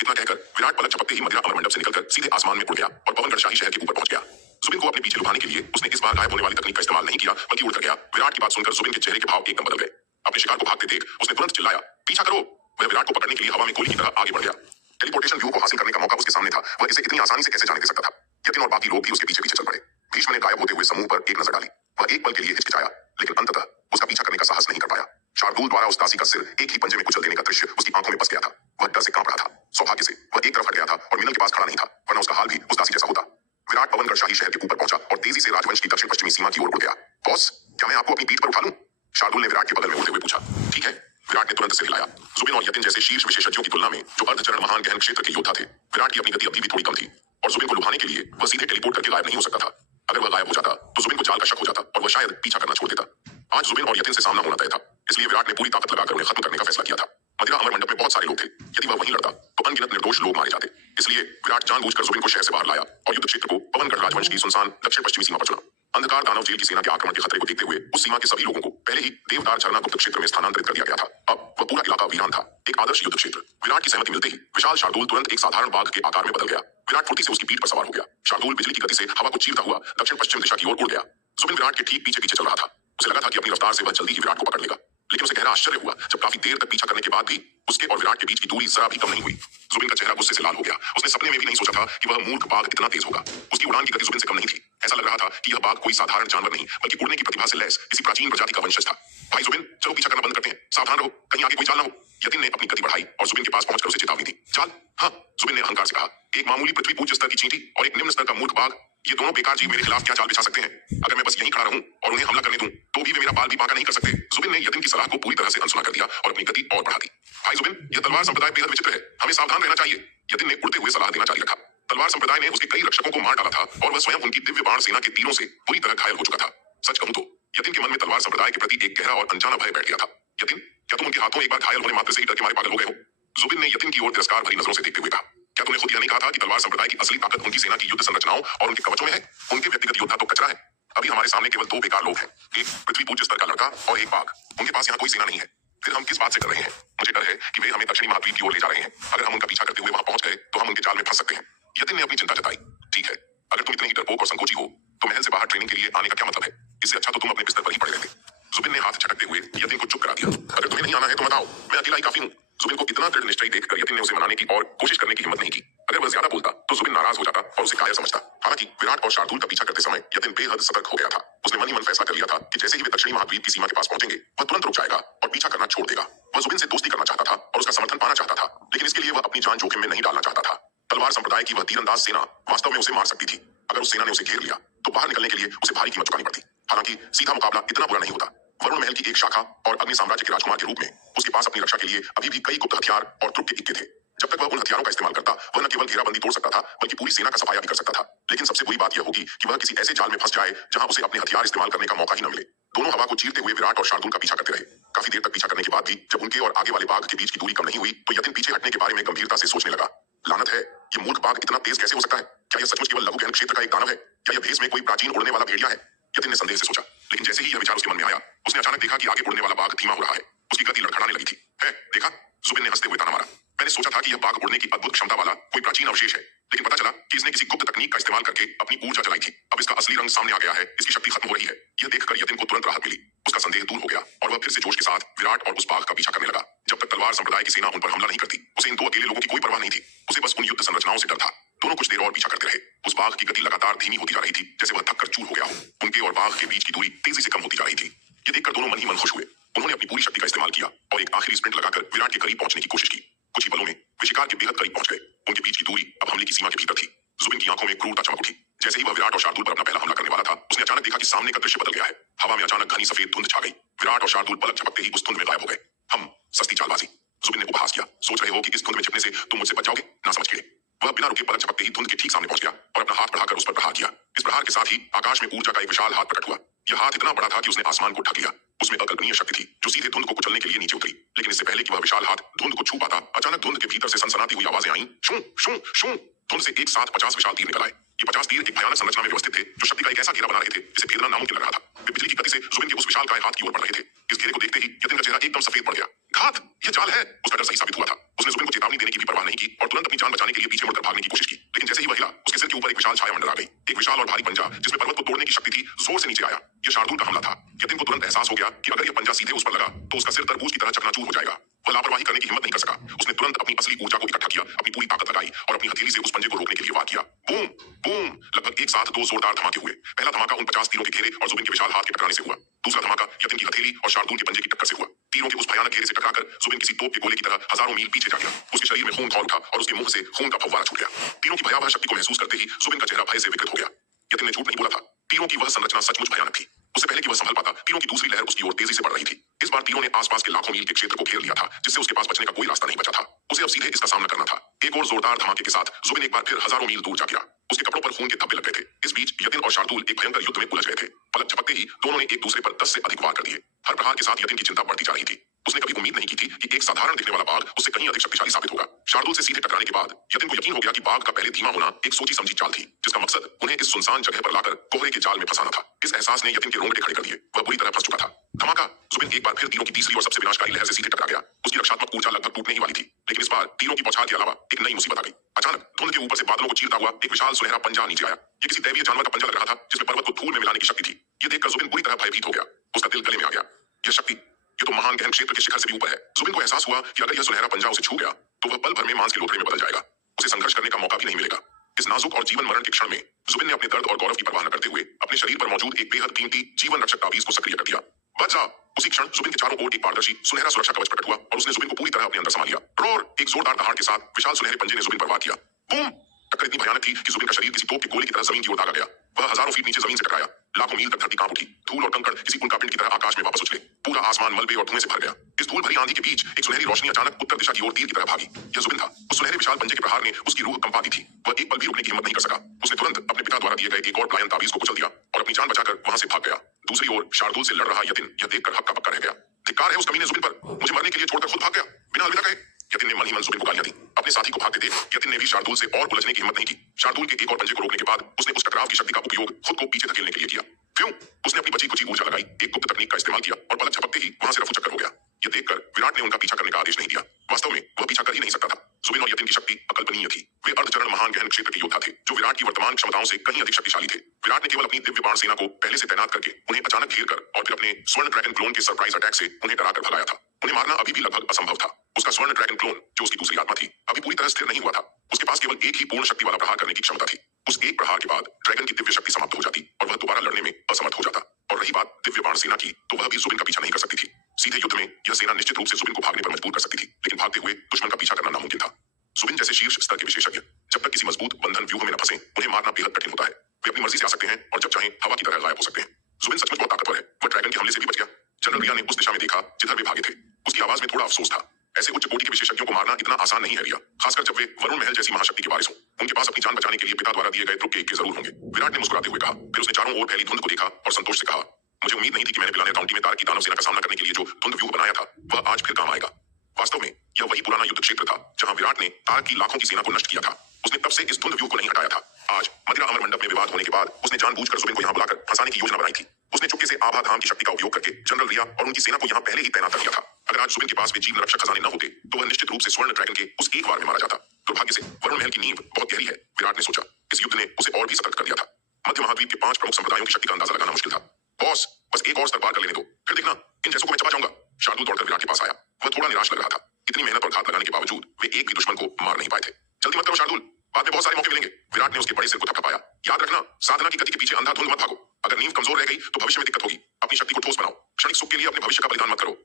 इतना कहकर विराट पलक झपकते ही मदिरा अमर मंडप से निकलकर सीधे आसमान में उड़ गया और पवनगढ़ शाही शहर के ऊपर पहुंच गया। जुबिन को अपने पीछे लुभाने के लिए उसने इस बार गायब होने वाली तकनीक का इस्तेमाल नहीं किया, बल्कि उड़कर गया। विराट की बात सुनकर जुबिन के चेहरे के भाव एकदम बदल गए। अपने शिकार को भागते देख उसने तुरंत चिल्लाया, पीछा करो। वह विराट को पकड़ने के लिए हवा में गोली की तरह आगे बढ़ गया। टेलीपोर्टेशन व्यू को हासिल करने का मौका उसके सामने था। वह इसे इतनी आसानी से कैसे जाने दे सकता था? यतिन और बाकी लोग भी उसके पीछे पीछे चल पड़े। भीष्म ने गायब होते हुए समूह पर एक नजर डाली। वह एक पल के लिए हिचकिचाया, लेकिन अंततः उसका पीछा करने का साहस नहीं कर पाया। शार्दुल द्वारा उस दासी का सिर एक ही पंजे में कुचल देने का दृश्य उसकी आंखों में बस गया था। वह डर से कांप रहा था। सौभाग्य से वह एक तरफ हट गया था और मिनल के पास खड़ा नहीं था, वरना उसका हाल भी उस दासी जैसा होता। विराट पवनगढ़ शाही शहर के ऊपर पहुंचा और तेजी से राजवंश की दक्षिण पश्चिमी सीमा की ओर उड़ गया। बॉस, क्या मैं आपको अपनी पीठ पर उठा लूं? शार्दुल ने विराट के बगल में उड़ते हुए पूछा। ठीक है, विराट ने तुरंत सिर हिलाया। जुबिन और यतिन जैसे शीर्ष विशेषज्ञों की तुलना में जो अर्धचरण महान गहन क्षेत्र के योद्धा थे, विराट की अपनी गति अभी भी थोड़ी कम थी और जुबिन को लुभाने के लिए वह सीधे टेलीपोर्ट करके गायब नहीं हो सकता था। अगर वह गायब हो जाता तो जुबिन को जाल का शक हो जाता और वह शायद पीछा करना छोड़ देता। आज जुबिन और यतिन से सामना होना तय था, इसलिए विराट ने पूरी ताकत लगाकर उन्हें खत्म करने का फैसला किया था। मदिरा अमर मंडप में बहुत सारे लोग थे। यदि वह वहीं लड़ता तो अनगिनत निर्दोष लोग मारे जाते। इसलिए विराट जानबूझकर जुबिन को शहर से बाहर लाया और युद्ध क्षेत्र को पवनगढ़ राजवंश की सुनसान दक्षिण पश्चिमी सीमा पर चुना। अंधकार दानव जेल की सेना के आक्रमण के खतरे को देखते हुए उस सीमा के सभी लोगों को पहले ही देवदार झरना गुप्त क्षेत्र में स्थानांतरित कर दिया गया था। अब वह पूरा इलाका वीरान था, एक आदर्श युद्ध क्षेत्र। विराट की सहमति मिलते ही विशाल शार्दुल तुरंत एक साधारण बाघ के आकार में बदल गया। विराट फुर्ती से उसकी पीठ पर सवार हो गया। शार्दुल बिजली की गति से हवा को चीरता हुआ दक्षिण पश्चिम दिशा की ओर उड़ गया। जुबिन विराट के ठीक पीछे पीछे चल रहा था। उसे लगा था कि अपनी रफ्तार से वह जल्दी ही विराट को पकड़ लेगा, लेकिन उसे गहरा आश्चर्य हुआ जब काफी देर तक पीछा करने के बाद भी उसके और विराट के बीच की दूरी जरा भी कम नहीं हुई। जुबिन का चेहरा गुस्से से लाल हो गया। उसने सपने में भी नहीं सोचा था कि वह मूर्ख बाघ इतना तेज होगा। उसकी उड़ान की गति जुबिन से कम नहीं थी। ऐसा लग रहा था कि यह बाघ कोई साधारण जानवर नहीं, बल्कि उड़ने की प्रतिभा से लैस किसी प्राचीन प्रजाति का वंशज था। भाई जुबिन, चलो पीछा करना बंद करते हैं, सावधान रहो, कहीं आगे कोई चाल ना हो। यतिन ने अपनी गति बढ़ाई और जुबिन के पास पहुंचकर उसे चेतावनी दी। चाल? हाँ, जुबिन ने अहंकार से कहा। एक मामूली पृथ्वी पूज्य स्तर की चींटी और एक निम्न स्तर का मूर्ख बाघ, ये दोनों बेकार जीव मेरे खिलाफ क्या चाल बिछा सकते हैं? अगर मैं बस यहीं खड़ा रहूं और उन्हें हमला करने दूं तो भी वे मेरा बाल भी बांका नहीं कर सकते। जुबिन ने यतिन की सलाह को पूरी तरह से अनसुना कर दिया और अपनी गति और बढ़ा दी। भाई जुबिन, यह तलवार संप्रदाय बेहद विचित्र है, हमें सावधान रहना चाहिए। यतिन ने उड़ते हुए सलाह देना जारी रखा। तलवार संप्रदाय ने उसके कई रक्षकों को मार डाला था और वह स्वयं उनकी दिव्य बाण सेना के तीरों से पूरी तरह घायल हो चुका था। सच कहूं तो यतिन के मन में तलवार संप्रदाय के प्रति एक गहरा और अनजाना भय बैठ गया था। यतिन, क्या तुम उनके हाथों एक बार घायल होने मात्र से ही डर के मारे पागल हो गए हो? जुबिन ने यतिन की ओर तिरस्कार भरी नजरों से देखते हुए कहा। क्या तुमने खुद यह नहीं कहा था कि तलवार संप्रदाय की असली ताकत उनकी सेना की युद्ध संरचनाओं और उनके कवचों में है? उनके व्यक्तिगत योद्धा तो कचरा है। अभी हमारे सामने केवल दो बेकार लोग हैं, एक पृथ्वी पूज्य स्तर का लड़का और एक बाघ। उनके पास यहाँ कोई सेना नहीं है। फिर हम किस बात से कर रहे हैं? मुझे डर है कि वे हमें दक्षिणी महाद्वीप की ओर ले जा रहे हैं। अगर हम उनका पीछा करते हुए वहां पहुंच गए तो हम उनके जाल में फंस सकते हैं। यतिन ने अपनी चिंता जताई। ठीक है, अगर तुम इतने ही डरपोक और संकोची हो तो महल से बाहर ट्रेनिंग के लिए आने का क्या मतलब है? इससे अच्छा तो तुम अपने बिस्तर पर ही पड़े रहते। जुबिन ने हाथ झटकते हुए यतिन को चुप करा दिया। अगर तुम्हें नहीं आना है तो मत आओ, मैं अकेला ही काफी हूँ। जुबिन को इतना दृढ़ निश्चय देखकर यतिन ने उसे मनाने की और कोशिश करने की हिम्मत नहीं की। अगर वह ज्यादा बोलता तो जुबिन नाराज हो जाता और उसे कायर समझता। हालांकि विराट और शार्दुल का पीछा करते समय यतिन बेहद सतर्क हो गया था। उसने मन ही मन फैसला कर लिया था कि जैसे ही वे दक्षिणी महाद्वीप की सीमा के पास पहुंचेंगे वह तुरंत रुक जाएगा और पीछा करना छोड़ देगा। वह जुबिन से दोस्ती करना चाहता था और उसका समर्थन पाना चाहता था, लेकिन इसके लिए वह अपनी जान जोखिम में नहीं डालना चाहता था। तलवार संप्रदाय की वह तीरंदाज सेना वास्तव में उसे मार सकती थी। अगर उस सेना ने उसे घेर लिया तो बाहर निकलने के लिए उसे भारी कीमत चुकानी पड़ती। हालांकि सीधा मुकाबला इतना बुरा नहीं होता। वरुण महल की एक शाखा और अग्नि साम्राज्य के राजकुमार के रूप में उसके पास अपनी रक्षा के लिए अभी भी कई गुप्त हथियार और तुर्क के इक्के थे। जब तक वह उन हथियारों का इस्तेमाल करता वह न केवल घेराबंदी तोड़ सकता था बल्कि पूरी सेना का सफाया भी कर सकता था। लेकिन सबसे बुरी बात यह होगी कि वह किसी ऐसे जाल में फंस जाए जहां उसे अपने हथियार इस्तेमाल करने का मौका ही न मिले। दोनों हवा को चीरते हुए विराट और शार्दुल का पीछा करते रहे। काफी देर तक पीछा करने के बाद भी जब उनके और आगे वाले बाघ के बीच की दूरी कम नहीं हुई तो यतिन पीछे हटने के बारे में गंभीरता से सोचने लगा। लानत है, ये मूर्ख बाघ इतना तेज कैसे हो सकता है? क्या यह सचमुच केवल लघु गहन क्षेत्र का एक दानव है? क्या यह भेष में कोई प्राचीन उड़ने वाला भेड़िया है? यतिन ने संदेह से सोचा, लेकिन जैसे ही यह विचार उसके मन में आया उसने अचानक देखा कि आगे उड़ने वाला बाघ धीमा हो रहा है। उसकी गति लड़खड़ाने लगी थी। है, देखा? जुबिन ने हंसते हुए ताना मारा। मैंने सोचा था कि यह बाघ उड़ने की अद्भुत क्षमता वाला कोई प्राचीन अवशेष है, लेकिन पता चला कि इसने किसी गुप्त तकनीक का इस्तेमाल करके अपनी ऊर्जा चलाई थी। अब इसका असली रंग सामने आ गया है, इसकी शक्ति खत्म हो रही है। यह देखकर यतिन को तुरंत राहत मिली। उसका संदेह दूर हो गया और वह फिर से जोश के साथ विराट और उस बाघ का पीछा करने लगा। जब तक तलवार संप्रदाय की सेना उन पर हमला नहीं करती उसे इन दो अकेले लोगों की कोई परवाह नहीं थी। उसे बस उन युद्ध संरचनाओं से डर था। दोनों कुछ देर और पीछा करते रहे। उस बाघ की गति लगातार धीमी होती जा रही थी, जैसे वह थक कर चूर हो गया हो। उनके और बाघ के बीच की दूरी तेजी से कम होती जा रही थी। ये देखकर दोनों मन ही मन खुश हुए। उन्होंने अपनी पूरी शक्ति का इस्तेमाल किया और एक आखिरी स्प्रिंट लगाकर विराट के करीब पहुंचने की कोशिश की। कुछ ही पलों में वे शिकार के बेहद करीब पहुंच गए। उनके बीच की दूरी अब हमले की सीमा के भीतर थी। जुबिन की आंखों में क्रूरता चमक उठी। जैसे ही वह विराट और शार्दुल पर अपना पहला हमला करने वाला था उसने अचानक देखा कि सामने का दृश्य बदल गया है। हवा में अचानक घनी सफेद धुंध छा गई। विराट और शार्दुल पलक झपकते ही उस धुंध में गायब हो गए। हम सस्ती चालबाजी, जुबिन ने उपहास किया। सोच रहे हो कि इस धुंध में छिपने से तुम मुझसे बच जाओगे? ना समझ के। वह बिना रुके पलक झपकते ही धुंध के ठीक सामने पहुंच गया और अपना हाथ बढ़ाकर उस पर प्रहार किया। इस प्रहार के साथ ही आकाश में ऊर्जा का एक विशाल हाथ प्रकट हुआ। यह हाथ इतना बड़ा था कि उसने आसमान को ढक लिया। उसमें अकल्पनीय शक्ति थी जो सीधे धुंध को कुचलने के लिए नीचे उतरी। लेकिन इससे पहले कि वह विशाल हाथ धुंध को छू पाता अचानक धुंध के भीतर से सनसनाती हुई आवाजें आईं। शू शू शू। धुंध से एक साथ 50 विशाल तीर निकल आए। ये 50 तीर एक भयानक संरचना में व्यवस्थित थे जो शक्ति का एक ऐसा घेरा बना रहे थे जिसे भेदना नामुमकिन लग रहा था। वे बिजली की गति से जुबिन के उस विशालकाय हाथ की ओर बढ़ रहे थे। इस घेरे को देखते ही यतिन का चेहरा एकदम सफेद पड़ गया। घात, यह चाल है। उसका डर सही साबित हुआ था। उसने जुबिन को चेतावनी देने की भी परवाह नहीं की और तुरंत अपनी जान बचाने के लिए पीछे मुड़कर भागने की कोशिश की। लेकिन जैसे ही वह हिला उसके सिर के ऊपर एक विशाल छाया मंडरा गई। एक विशाल और भारी पंजा जिसमें पर्वत को तोड़ने की शक्ति थी जोर से नीचे आया। यह शार्दुल का हमला था। यतिन को तुरंत एहसास हो गया कि अगर यह पंजा सीधे उस पर लगा तो उसका सिर तरबूज की तरह चकनाचूर हो जाएगा। वह लापरवाही करने की हिम्मत नहीं कर सका। उसने तुरंत अपनी असली ऊर्जा को इकट्ठा किया, अपनी पूरी ताकत लगाई और अपनी हथेली से उस पंजे को रोकने के लिए वार किया। Boom boom. लगभग एक साथ दो जोरदार धमाके हुए। पहला धमाका उन 50 तीरों के घेरे और जुबिन के विशाल हाथ के टकराने से हुआ। दूसरा धमाका यतिन की हथेली और शार्दुल के पंजे की टक्कर से हुआ। तीरों के उस भयानक घेरे से टकराकर जुबिन किसी तोप के गोले की तरह हजारों मील पीछे जा गया। उसके शरीर में खून खौल उठा और उसके मुंह से खून का फव्वारा छूट गया। तीरों की भयावह शक्ति को महसूस करते ही जुबिन का चेहरा भय से विकृत हो गया। यतिन ने झूठ नहीं बोला था। तीरों की वह संरचना सचमुच भयानक थी। उससे पहले कि वह संभल पाता तीरों की दूसरी लहर उसकी ओर तेजी से बढ़ रही थी। इस बार तीरों ने आसपास के लाखों मील के क्षेत्र को घेर लिया था, जिससे उसके पास बचने का कोई रास्ता नहीं बचा था। उसे अब सीधे इसका सामना करना था। एक और जोरदार धमाके के साथ जुबिन एक बार फिर हजारों मील दूर जा गिरा। उसके कपड़ों पर खून के धब्बे लग गए थे। इस बीच यतिन और शार्दुल एक भयंकर युद्ध में उलझ गए थे। पलक झपकते ही दोनों ने एक दूसरे पर 10 से अधिक वार कर दिए। हर प्रहार के साथ यतिन की चिंता बढ़ती जा रही थी। उसने कभी उम्मीद नहीं की थी कि एक साधारण दिखने वाला बाघ उससे कहीं अधिक शक्तिशाली साबित होगा। शार्दुल से सीधे टकराने के बाद यतिन को यकीन हो गया कि बाघ का पहले धीमा होना एक सोची समझी चाल थी, जिसका मकसद उन्हें इस सुनसान जगह पर लाकर कोहरे के जाल में फंसाना था। इस एहसास ने यतिन के रोंगटे खड़े कर दिए। वह बुरी तरह फंस चुका था। धमाका। जुबिन एक बार फिर तीरों की तीसरी और सबसे विनाशकारी लहर से सीधे टकरा गया। उसकी रक्षात्मक ऊर्जा लगभग टूटने ही वाली थी, लेकिन इस बार तीरों की बौछार के अलावा एक नई मुसीबत आ गई। अचानक धुंध के ऊपर से बादलों को चीरता हुआ एक विशाल सुनहरा पंजा नीचे आया। ये किसी दैवीय जानवर का पंजा लग रहा था जिसमें पर्वत को धूल में मिलाने की शक्ति थी। ये देखकर जुबिन बुरी तरह भयभीत हो गया। उसका दिल गले में आ गया। यह शक्ति, ये तो महान गहन क्षेत्र के शिखर से भी ऊपर है। जुबिन को एहसास हुआ कि अगर यह सुनहरा पंजा उसे छू गया तो वह पल भर में मांस के लोथड़े में बदल जाएगा। उसे संघर्ष करने का मौका भी नहीं मिलेगा। इस नाजुक और जीवन मरण के क्षण में जुबिन ने अपने दर्द और गौरव की परवाह न करते हुए अपने शरीर पर मौजूद एक बेहद कीमती जीवन रक्षक ताबीज को सक्रिय कर दिया। बच जा। उसी क्षण जुबिन के चारों ओर एक पारदर्शी सुनहरा सुरक्षा कवच प्रकट हुआ और उसने जुबिन को पूरी तरह अपने अंदर समा लिया। रोर। एक जोरदार दहाड़ के साथ विशाल सुनहरे पंजे ने जुबिन पर वार किया। बूम। टक्कर इतनी भयानक थी कि जुबिन का शरीर किसी तोप के गोले की तरह जमीन की ओर दागा गया। वह हजारों फीट नीचे जमीन से टकराया। लाखों मील तक धरती कांप उठी। धूल और कंकड़ किसी उल्कापिंड की तरह आकाश में वापस उछले। पूरा आसमान मलबे और धुएं से भर गया। इस धूल भरी आंधी के बीच एक सुनहरी रोशनी अचानक उत्तर दिशा की ओर तीर की तरह भागी। यह जुबिन था। उस सुनहरे विशाल पंजे के प्रहार ने उसकी रूह कंपा दी थी। वह एक पल भी रुकने की हिम्मत नहीं कर सका। उसने तुरंत अपने पिता द्वारा दिए गए एक और पलायन ताबीज को कुचल दिया और अपनी जान बचाकर वहां से भाग गया। दूसरी ओर शार्दुल से लड़ रहा यतिन यह देखकर हक्का बक्का रह गया। धिक्कार है उस कमीने जुबिन पर। मुझे मरने के लिए छोड़कर खुद भाग गया बिना अलविदा कहे। यतिन ने मन ही मन जुबिन को गालियां दी। अपने साथी को भागते देख यतिन ने भी शार्दुल से और उलझने की हिम्मत नहीं की। शार्दुल के एक और पंजे को रोकने के बाद उसने उस टकराव की शक्ति का उपयोग खुद को पीछे धकेलने के लिए किया। क्यों? उसने अपनी बची कुची ऊर्जा लगाई, एक गुप्त तकनीक का इस्तेमाल किया और पलक झपकते ही वहां से रफू चक्कर हो गया। यह देखकर विराट ने उनका पीछा करने का आदेश नहीं दिया। वास्तव में वह पीछा कर ही नहीं सकता था। जुबिन और यतिन की शक्ति अकल्पनीय थी। वे अर्धचरण महान गहन क्षेत्र के योद्धा थे जो विराट की वर्तमान क्षमताओं से कहीं अधिक शक्तिशाली थे। विराट ने केवल अपनी दिव्य बाण सेना को पहले से तैनात करके उन्हें अचानक घेर कर और फिर अपने स्वर्ण ड्रैगन क्लोन के सरप्राइज अटैक से उन्हें डराकर भगाया था। उन्हें मारना अभी भी लगभग असंभव था। उसका स्वर्ण ड्रैगन क्लोन, जो उसकी दूसरी आत्मा थी, अभी पूरी तरह स्थिर नहीं हुआ था। उसके पास केवल एक ही पूर्ण शक्ति वाला प्रहार करने की क्षमता थी। उस एक प्रहार के बाद ड्रैगन की दिव्य शक्ति समाप्त हो जाती और वह दोबारा लड़ने में असमर्थ हो जाता। और रही बात दिव्य बाण सेना की, तो वह भी जुबिन का पीछा नहीं कर सकती थी। सीधे युद्ध में यह सेना निश्चित रूप से जुबिन को भागने पर मजबूर कर सकती थी, लेकिन भागते हुए दुश्मन का पीछा करना नामुमकिन था। जुबिन जैसे शीर्ष स्तर के विशेषज्ञ जब तक किसी मजबूत बंधन व्यूह में न फंसे, उन्हें मारना बेहद कठिन होता है। वे अपनी मर्जी से आ सकते हैं और जब चाहें हवा की तरह गायब हो सकते हैं। जुबिन सचमुच बहुत ताकतवर है। वह ड्रैगन के हमले से भी बच गया। जनरल रिया ने उस दिशा में देखा जिधर वे भागे थे। उसकी आवाज में थोड़ा अफसोस था। ऐसे उच्च कोटि के विशेषज्ञों को मारना इतना आसान नहीं है रिया, खासकर जब वे वरुण महल जैसी महाशक्ति के वारिस हों। उनके पास अपनी जान बचाने के लिए पिता द्वारा दिए गए द्रुप के जरूर होंगे। विराट ने मुस्कुराते हुए कहा। फिर उसने चारों ओर फैली धुंध को देखा और संतोष से कहा, मुझे उम्मीद नहीं थी कि मैंने पिलाने काउंटी में तारक की दानव सेना का सामना करने के लिए जो धुंध व्यूह बनाया था, वह आज फिर काम आएगा। वास्तव में यह वही पुराना युद्ध क्षेत्र था जहां विराट ने तारक की लाखों की सेना को नष्ट किया था। उसने तब से इस धुंध व्यूह को नहीं हटाया था। आज मदिरा अमर मंडप में विवाद होने के बाद उसने जानबूझकर जुबिन को यहाँ बुलाकर फंसाने की योजना बनाई थी। उसने चुपके से आभा धाम की शक्ति का उपयोग करके जनरल रिया और उनकी सेना को यहाँ पहले ही तैनात कर दिया था। अगर आज जुबिन के पास वे जीवन रक्षक खजाने न होते, तो वह निश्चित रूप से स्वर्ण ड्रैगन के उस एक वार में मारा जाता। दुर्भाग्य से वरुण महल की नींव बहुत गहरी है, विराट ने सोचा। इस युद्ध ने उसे और भी सतर्क कर दिया था। मध्य महाद्वीप के 5 प्रमुख संप्रदायों की शक्ति का अंदाजा लगाना मुश्किल था। बॉस, बस एक और स्तर पार कर लेने दो, फिर देखना इन जैसों को मैं चबा जाऊंगा। शार्दुल दौड़कर विराट के पास आया। वह थोड़ा निराश लग रहा था। इतनी मेहनत और घात लगाने के बावजूद वे एक भी दुश्मन को मार नहीं पाए थे। जल्दी मत करो शार्दुल, बाद में बहुत सारे मौके मिलेंगे। विराट ने उसके बड़े सिर को थपथपाया। याद रखना, साधना की गति के पीछे अंधाधुंध मत भागो। अगर नींव कमजोर रह गई तो भविष्य में दिक्कत होगी। अपनी शक्ति को ठोस बनाओ। क्षणिक सुख के लिए अपने भविष्य का बलिदान मत करो।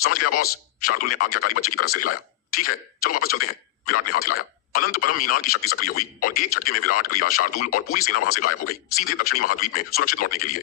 समझ गया बॉस? शार्दुल ने आज्ञाकारी बच्चे की तरह से हिलाया। ठीक है, चलो वापस चलते हैं। विराट ने हाथ हिलाया। अनंत परम मीनार की शक्ति सक्रिय हुई और एक झटके में विराट, रिया, शार्दुल और पूरी सेना वहां से गायब हो गई, सीधे दक्षिणी महाद्वीप में सुरक्षित लौटने के लिए।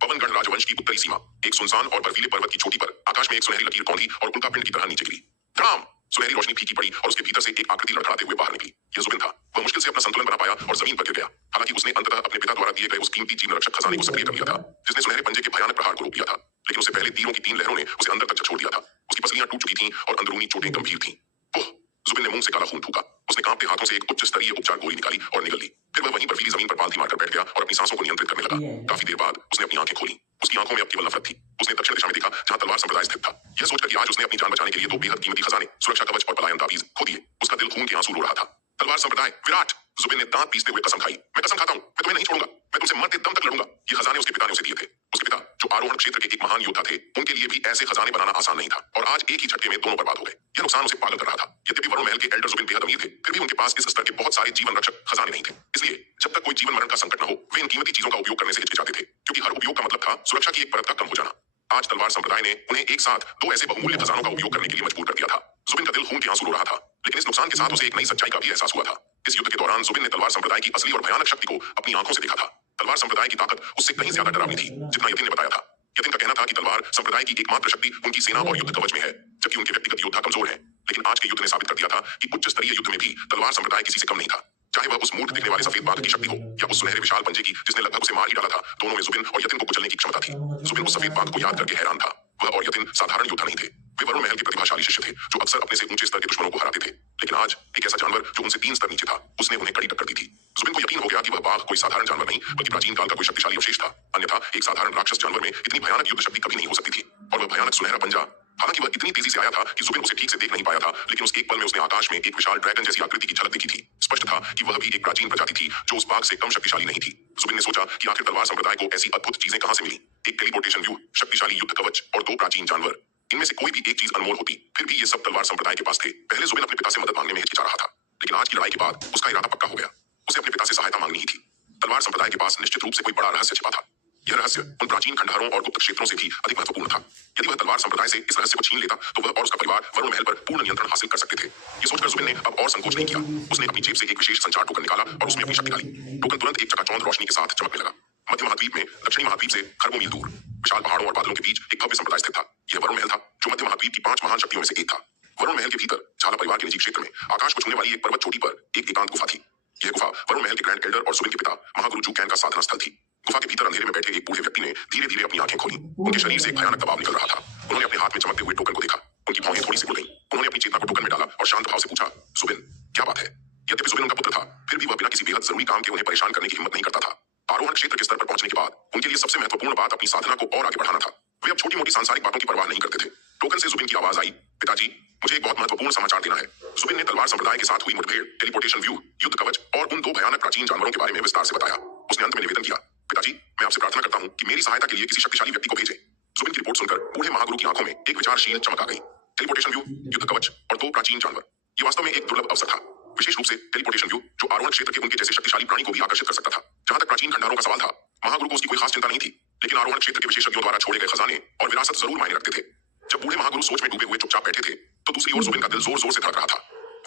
पवनगढ़ राजवंश की उत्तरी सीमा एक सुनसान और बर्फीले पर्वत की चोटी पर आकाश में एक सुनहरी लकीर कौंधी और उल्कापिंड की तरह नीचे गिरी। धड़ाम! सुनहरी रोशनी फीकी पड़ी और उसके भीतर से एक आकृति लड़खड़ाते हुए बाहर निकली। यह जुबिन था। वह मुश्किल से अपना संतुलन बना पाया और जमीन पर गिर गया। हालांकि उसने अंततः अपने पिता द्वारा दिए गए उस कीमती जीवन रक्षक खजाने को सक्रिय कर लिया था, जिसने सुनहरे पंजे के भयानक प्रहार को रोक दिया था। लेकिन उससे पहले तीरों की 3 लहरों ने उसे अंदर तक झकझोर दिया था। उसकी पसलियां टूट चुकी थीं और अंदरूनी चोटें गंभीर थीं। ओह! जुबिन ने मुंह से काला खून थूका। उसने कांपते हाथों से एक उच्च स्तरीय उपचार गोली निकाली और निगल ली। फिर वह वहीं बर्फीली जमीन पर पालथी मारकर बैठ गया और अपनी सांसों को नियंत्रित करने लगा। काफी देर बाद उसने अपनी आंखें खोली। उसकी आंखों में अब केवल नफरत थी। उसने दक्षिण दिशा में देखा जहां तलवार संप्रदाय स्थित था। यह सोचकर कि आज उसने अपनी जान बचाने के लिए 2 बेहद कीमती खजाने, सुरक्षा कवच और पलायन ताबीज खो दिए, उसका दिल खून के आंसू रो रहा था। तलवार संप्रदाय, विराट! जुबिन ने दांत पीसते हुए कसम खाई। मैं कसम खाता हूं, मैं तुम्हें नहीं छोड़ूंगा। मैं तुमसे मरते दम तक लड़ूंगा। ये खजाने उसके पिता ने उसे दिए थे। उसके पिता, जो आरोहण क्षेत्र के एक महान योद्धा थे, उनके लिए भी ऐसे खजाने बनाना आसान नहीं था। और आज एक ही झटके में दोनों बर्बाद हो गए। यह नुकसान उसे पागल कर रहा था। यद्यपि वरुण महल के एल्डर जुबिन बेहद अमीर थे, फिर भी उनके पास इस स्तर के बहुत सारे जीवन रक्षक खजाने नहीं थे। इसलिए जब तक कोई जीवन मरण का संकट न हो, वे इन कीमती चीजों का उपयोग करने से हिचकिचाते थे, क्योंकि हर उपयोग का मतलब था सुरक्षा की एक परत का कम हो जाना। आज तलवार संप्रदाय ने उन्हें एक साथ 2 ऐसे बहुमूल्य खजानों का उपयोग करने के लिए मजबूर कर दिया था। जुबिन का दिल खून के आंसू रो रहा था, लेकिन इस नुकसान के साथ उसे एक नई सच्चाई का भी एहसास हुआ था। इस युद्ध के दौरान जुबिन ने तलवार संप्रदाय की असली और भयानक शक्ति को अपनी आंखों से देखा था। तलवार संप्रदाय की ताकत उससे कहीं ज्यादा डरावनी थी, जितना यतिन ने बताया था। यतिन का कहना था कि तलवार संप्रदाय की एकमात्र शक्ति उनकी सेना और युद्ध कवच में है, जबकि उनके व्यक्तिगत योद्धा कमजोर हैं। लेकिन आज के युद्ध ने साबित कर दिया था कि उच्च स्तरीय युद्ध में भी तलवार संप्रदाय किसी से कम नहीं था। चाहे वह उस मूर्ख दिखने वाले सफेद बाघ की शक्ति हो या उस सुनहरे विशाल पंजे की जिसने लगभग उसे मार ही डाला था, दोनों में जुबिन और यतिन को कुचलने की क्षमता थी। जुबिन उस सफेद बाघ को याद करके हैरान था। वह और यतिन साधारण योद्धा नहीं थे। वे वरुण महल के प्रतिभाशाली शिष्य थे, जो अक्सर अपने से ऊंचे स्तर के दुश्मनों को हराते थे। लेकिन आज एक ऐसा जानवर जो उनसे 3 स्तर नीचे था, उसने उन्हें कड़ी टक्कर दी थी। जुबिन को यकीन हो गया कि वह बाघ कोई साधारण जानवर नहीं, बल्कि प्राचीन काल का कोई शक्तिशाली अवशेष था। अन्यथा एक साधारण राक्षस जानवर में इतनी भयानक युद्ध शक्ति कभी नहीं हो सकती थी। और वह भयानक सुनहरा पंजा, हालांकि वह इतनी तेजी से आया था कि जुबिन उसे ठीक से देख नहीं पाया था, लेकिन उस एक पल में उसने आकाश में एक विशाल ड्रैगन जैसी आकृति की झलक दिखी थी। स्पष्ट था कि वह भी एक प्राचीन प्रजाति थी जो उस बाघ से कम शक्तिशाली नहीं थी। जुबिन ने सोचा कि आखिर तलवार संप्रदाय को ऐसी अद्भुत चीजें कहां से मिली। एक टेलीपोर्टेशन व्यू, शक्तिशाली युद्ध कवच और 2 प्राचीन जानवर। इनमें से कोई भी एक चीज अनमोल होती, फिर भी ये सब तलवार संप्रदाय के पास थे। पहले जुबिन अपने पिता से मदद मांगने में हिचकिचा रहा था, लेकिन आज की लड़ाई के बाद उसका इरादा पक्का हो गया। उसे अपने पिता से सहायता मांगनी ही थी। तलवार संप्रदाय के पास निश्चित रूप से कोई बड़ा रहस्य छिपा था। यह रहस्य उन प्राचीन खंडहरों और गुप्त क्षेत्रों से भी अधिक महत्वपूर्ण था। यदि वह तलवार संप्रदाय से इस रहस्य को छीन लेता, तो वह और उसका परिवार वरुण महल पर पूर्ण नियंत्रण हासिल कर सकते थे। ये सोचकर जुबिन ने अब और संकोच नहीं किया। उसने अपनी जेब से एक विशेष संचार टोकन निकाला और उसमें अपनी शक्ति डाली। टोकन तुरंत एक चकाचौंध रोशनी के साथ चमकने लगा। मध्य महाद्वीप में दक्षिणी महाद्वीप से खरबों मील दूर विशाल पहाड़ों और बादलों के बीच एक भव्य संप्रदाय स्थित था। यह वरुण महल था, जो मध्य महाद्वीप की 5 महान शक्तियों में से एक था। वरुण महल के भीतर झाला परिवार के निजी क्षेत्र में आकाश को छूने वाली एक पर्वत चोटी पर एक एकांत गुफा थी। यह गुफा वरुण महल के ग्रैंड एल्डर और जुबिन के पिता महागुरु जू कैन का साधना स्थल थी। गुफा के भीतर अंधेरे में बैठे एक बूढ़े व्यक्ति ने धीरे धीरे अपनी आंखें खोली। उनके शरीर से एक भयानक दबाव निकल रहा था। उन्होंने अपने हाथ में चमकते हुए टोकन को देखा। उनकी भौहें थोड़ी सी उड़ गईं। उन्होंने अपनी चेतना को टोकन में डाला और शांत भाव से पूछा, जुबिन, क्या बात है? यद्यपि जुबिन उनका पुत्र था, फिर भी वह बिना किसी बेहद जरूरी काम के उन्हें परेशान करने की हिम्मत नहीं करता था। आरोहण क्षेत्र के स्तर पर पहुंचने के बाद उनके लिए सबसे महत्वपूर्ण बात अपनी साधना को और आगे बढ़ाना था। वे अब छोटी मोटी सांसारिक बातों की परवाह नहीं करते थे। टोकन से जुबिन की आवाज आई, पिताजी मुझे एक बहुत महत्वपूर्ण समाचार देना है। जुबिन ने तलवार संप्रदाय के साथ हुई मुठभेड़, टेलीपोर्टेशन व्यू, युद्ध कवच और उन दो भयानक प्राचीन जानवरों के बारे में विस्तार से बताया। उसने अंत में निवेदन किया, पिताजी मैं आपसे प्रार्थना करता हूँ कि मेरी सहायता के लिए किसी शक्तिशाली व्यक्ति को भेजें। जुबिन की रिपोर्ट सुनकर बूढ़े महागुरु की आंखों में एक विचारशील चमक आ गई। टेलीपोर्टेशन व्यू, युद्ध कवच और दो प्राचीन जानवर, ये वास्तव में एक दुर्लभ अवसर था। विशेष रूप से टेलीपोर्टेशन व्यू जो आरोहण क्षेत्र के उनके जैसे शक्तिशाली प्राणी को भी आकर्षित कर सकता था। जहां तक प्राचीन खंडारों का सवाल था, महागुरु को उसकी कोई खास चिंता नहीं थी, लेकिन आरोहण क्षेत्र के विशेषज्ञों द्वारा छोड़े गए खजाने और विरासत जरूर मायने रखते थे। जब बूढ़े महागुरु सोच में डूबे हुए चुपचाप बैठे थे, तो दूसरी ओर जुबिन का दिल जोर जोर से धड़क रहा था।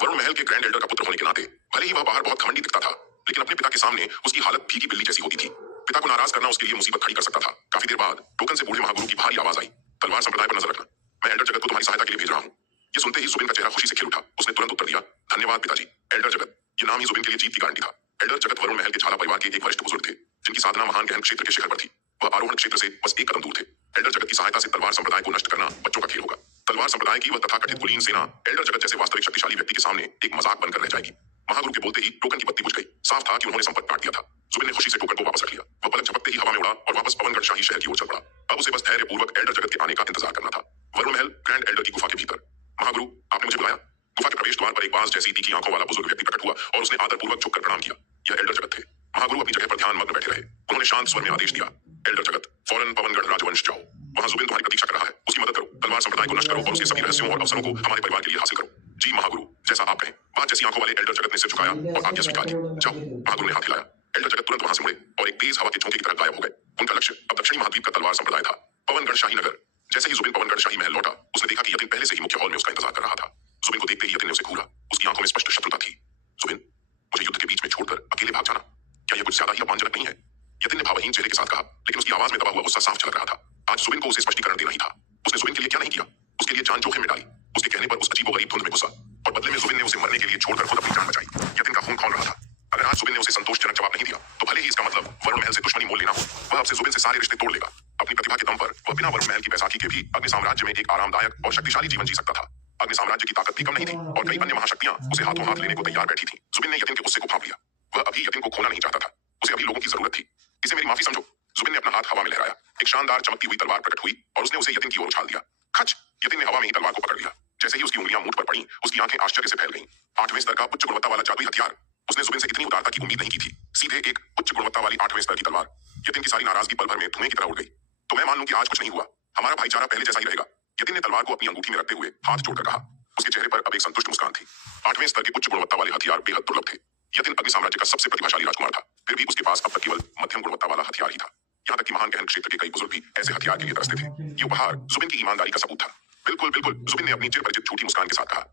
वरुण महल के ग्रैंड एल्डर का पुत्र होने के नाते भले ही वह बाहर बहुत घमंडी दिखता था, लेकिन अपने पिता के सामने उसकी हालत भीगी बिल्ली जैसी होती थी। पिता को नाराज करना उसके लिए मुसीबत खड़ी कर सकता था। काफी देर बाद टोकन से बूढ़े महागुरु की भारी आवाज आई, तलवार संप्रदाय पर नजर रखना, मैं एल्डर जगत को तुम्हारी सहायता के लिए भेज रहा हूँ। ये सुनते ही जुबिन का चेहरा खुशी से खिल उठा। उसने तुरंत उत्तर दिया, धन्यवाद पिताजी। एल्डर जगत, ये नाम ही जुबिन के लिए जीत की गारंटी था। एल्डर जगत वरुण महल के झाला परिवार के एक वरिष्ठ बुजुर्ग थे, जिनकी साधना महान गहन क्षेत्र के शिखर पर थी। वह आरोहण क्षेत्र से बस एक कदम दूर थे। एल्डर जगत की सहायता से तलवार संप्रदाय को नष्ट करना बच्चों का खेल होगा। तलवार संप्रदाय की वह तथाकथित कुलीन सेना एल्डर जगत जैसे वास्तविक शक्तिशाली व्यक्ति के सामने एक मजाक बनकर रह जाएगी। महागुरु के बोलते ही टोकन की बत्ती बुझ गई। साफ था कि उन्होंने संपर्क काट दिया था। जुबिन ने खुशी से टोकन को वापस रख लिया। वह पलक झपकते ही हवा में उड़ा और वापस पवनगढ़ शाही शहर की ओर चल पड़ा। अब उसे बस धैर्यपूर्वक एल्डर जगत के आने का इंतजार करना था। वरुण महल, ग्रैंड एल्डर की गुफा के भीतर। महागुरु आपने मुझे बुलाया। गुफा के प्रवेश द्वार पर एक बांस जैसी तीखी आंखों वाला बुजुर्ग व्यक्ति प्रकट हुआ और उसने आदरपूर्वक झुककर प्रणाम किया। यह एल्डर जगत थे। महागुरु अपनी जगह पर ध्यान मग्न बैठे रहे। उन्होंने शांत स्वर में आदेश दिया, एल्डर जगत फौरन पवनगढ़ राजवंश जाओ। वहां जुबिन तुम्हारी प्रतीक्षा कर रहा है, उसकी मदद करो। तलवार संप्रदाय को नष्ट करो और उसके सभी रहस्यों और अवसरों को हमारे परिवार के लिए हासिल करो। जी महागुरु, जैसा आप कहें। बात जैसी आंखों वाले एल्डर जगत ने सिर झुकाया और आज्ञा स्वीकार की। जाओ। महागुरु ने हाथ हिलाया। एल्डर जगत तुरंत वहां से मुड़े और एक तेज हवा के झोंके की तरह गायब हो गए। उनका लक्ष्य अब दक्षिणी महाद्वीप का तलवार संप्रदाय था, पवनगढ़ शाही नगर। जैसे ही जुबिन पवनगढ़ शाही महल लौटा, उसने देखा कि यतिन पहले से ही मुख्य हॉल में उसका इंतजार कर रहा था। जुबिन को देखते ही यतिन ने उसे घूरा। उसकी आंखों में स्पष्ट शत्रुता थी। जुबिन, मुझे युद्ध के बीच में छोड़कर अकेले भाग जाना, क्या यह कुछ ज्यादा ही अपमानजनक नहीं है? यतिन ने भावहीन चेहरे के साथ कहा, लेकिन उसकी आवाज में दबा हुआ गुस्सा साफ झलक रहा था। आज जुबिन को उसे स्पष्टीकरण देना ही था। उसने जुबिन के लिए क्या नहीं किया? उसके लिए जान जोखिम में डाली। उसके कहने पर उस अजीबोगरीब धुंध में घुसा और बदले में जुबिन ने उसे मरने के लिए छोड़कर खुद अपनी जान बचाई। यतिन का खून खौल रहा था। अगर आज जुबिन ने उसे संतोषजनक जवाब नहीं दिया, तो भले ही इसका मतलब वरुण महल से दुश्मनी मोल लेना हो, वह अब से जुबिन से सारे रिश्ते तोड़ लेगा। अपनी प्रतिभा के दम पर वह बिना वरुण महल की बैसाखी के भी अग्नि साम्राज्य में एक आरामदायक और शक्तिशाली जीवन जी सकता था। अग्नि साम्राज्य की ताकत भी कम नहीं थी और कई अन्य महाशक्तियां उसे हाथों हाथ लेने को तैयार बैठी थी। जुबिन ने यतिन के गुस्से को भांप लिया। वह अभी यतिन को खोना नहीं चाहता था। उसे अभी लोगों की जरूरत थी। इसे मेरी माफी समझो। जुबिन ने अपना हाथ हवा में लहराया। एक शानदार चमकती हुई तलवार प्रकट हुई और उसने उसे यतिन की ओर उछाल दिया। खच! यतिन ने हवा में ही तलवार को पकड़ लिया। जैसे ही उसकी उंगलियां मूठ पर पड़ी, उसकी आंखें आश्चर्य से फैल गईं। 8वें स्तर का उच्च गुणवत्ता वाला जादुई हथियार। उसने जुबिन से इतनी उदारता की उम्मीद नहीं की थी। सीधे एक उच्च गुणवत्ता वाली 8वें स्तर की तलवार। यतिन की सारी नाराजगी पल भर में धुएं की तरह उड़ गई। तो मैं मान लूं कि आज कुछ नहीं हुआ, हमारा भाईचारा पहले जैसा ही रहेगा। यतिन ने तलवार को अपनी अंगूठी में रखते हुए हाथ जोड़कर कहा। उसके चेहरे पर अब एक संतुष्ट मुस्कान थी। 8वें स्तर के उच्च गुणवत्ता वाले हथियार बेहद दुर्लभ थे। यतिन अग्नि साम्राज्य का सबसे प्रतिभाशाली राजकुमार था, फिर भी उसके पास अब तक केवल मध्यम गुणवत्ता वाला हथियार ही था। यहाँ तक कि महान गहन क्षेत्र के कई बुजुर्ग भी ऐसे हथियार के लिए तरसते थे। ये उपहार जुबिन की ईमानदारी का सबूत था। बिल्कुल बिल्कुल, जुबिन ने अपनी चिरपरिचित झूठी मुस्कान के साथ कहा।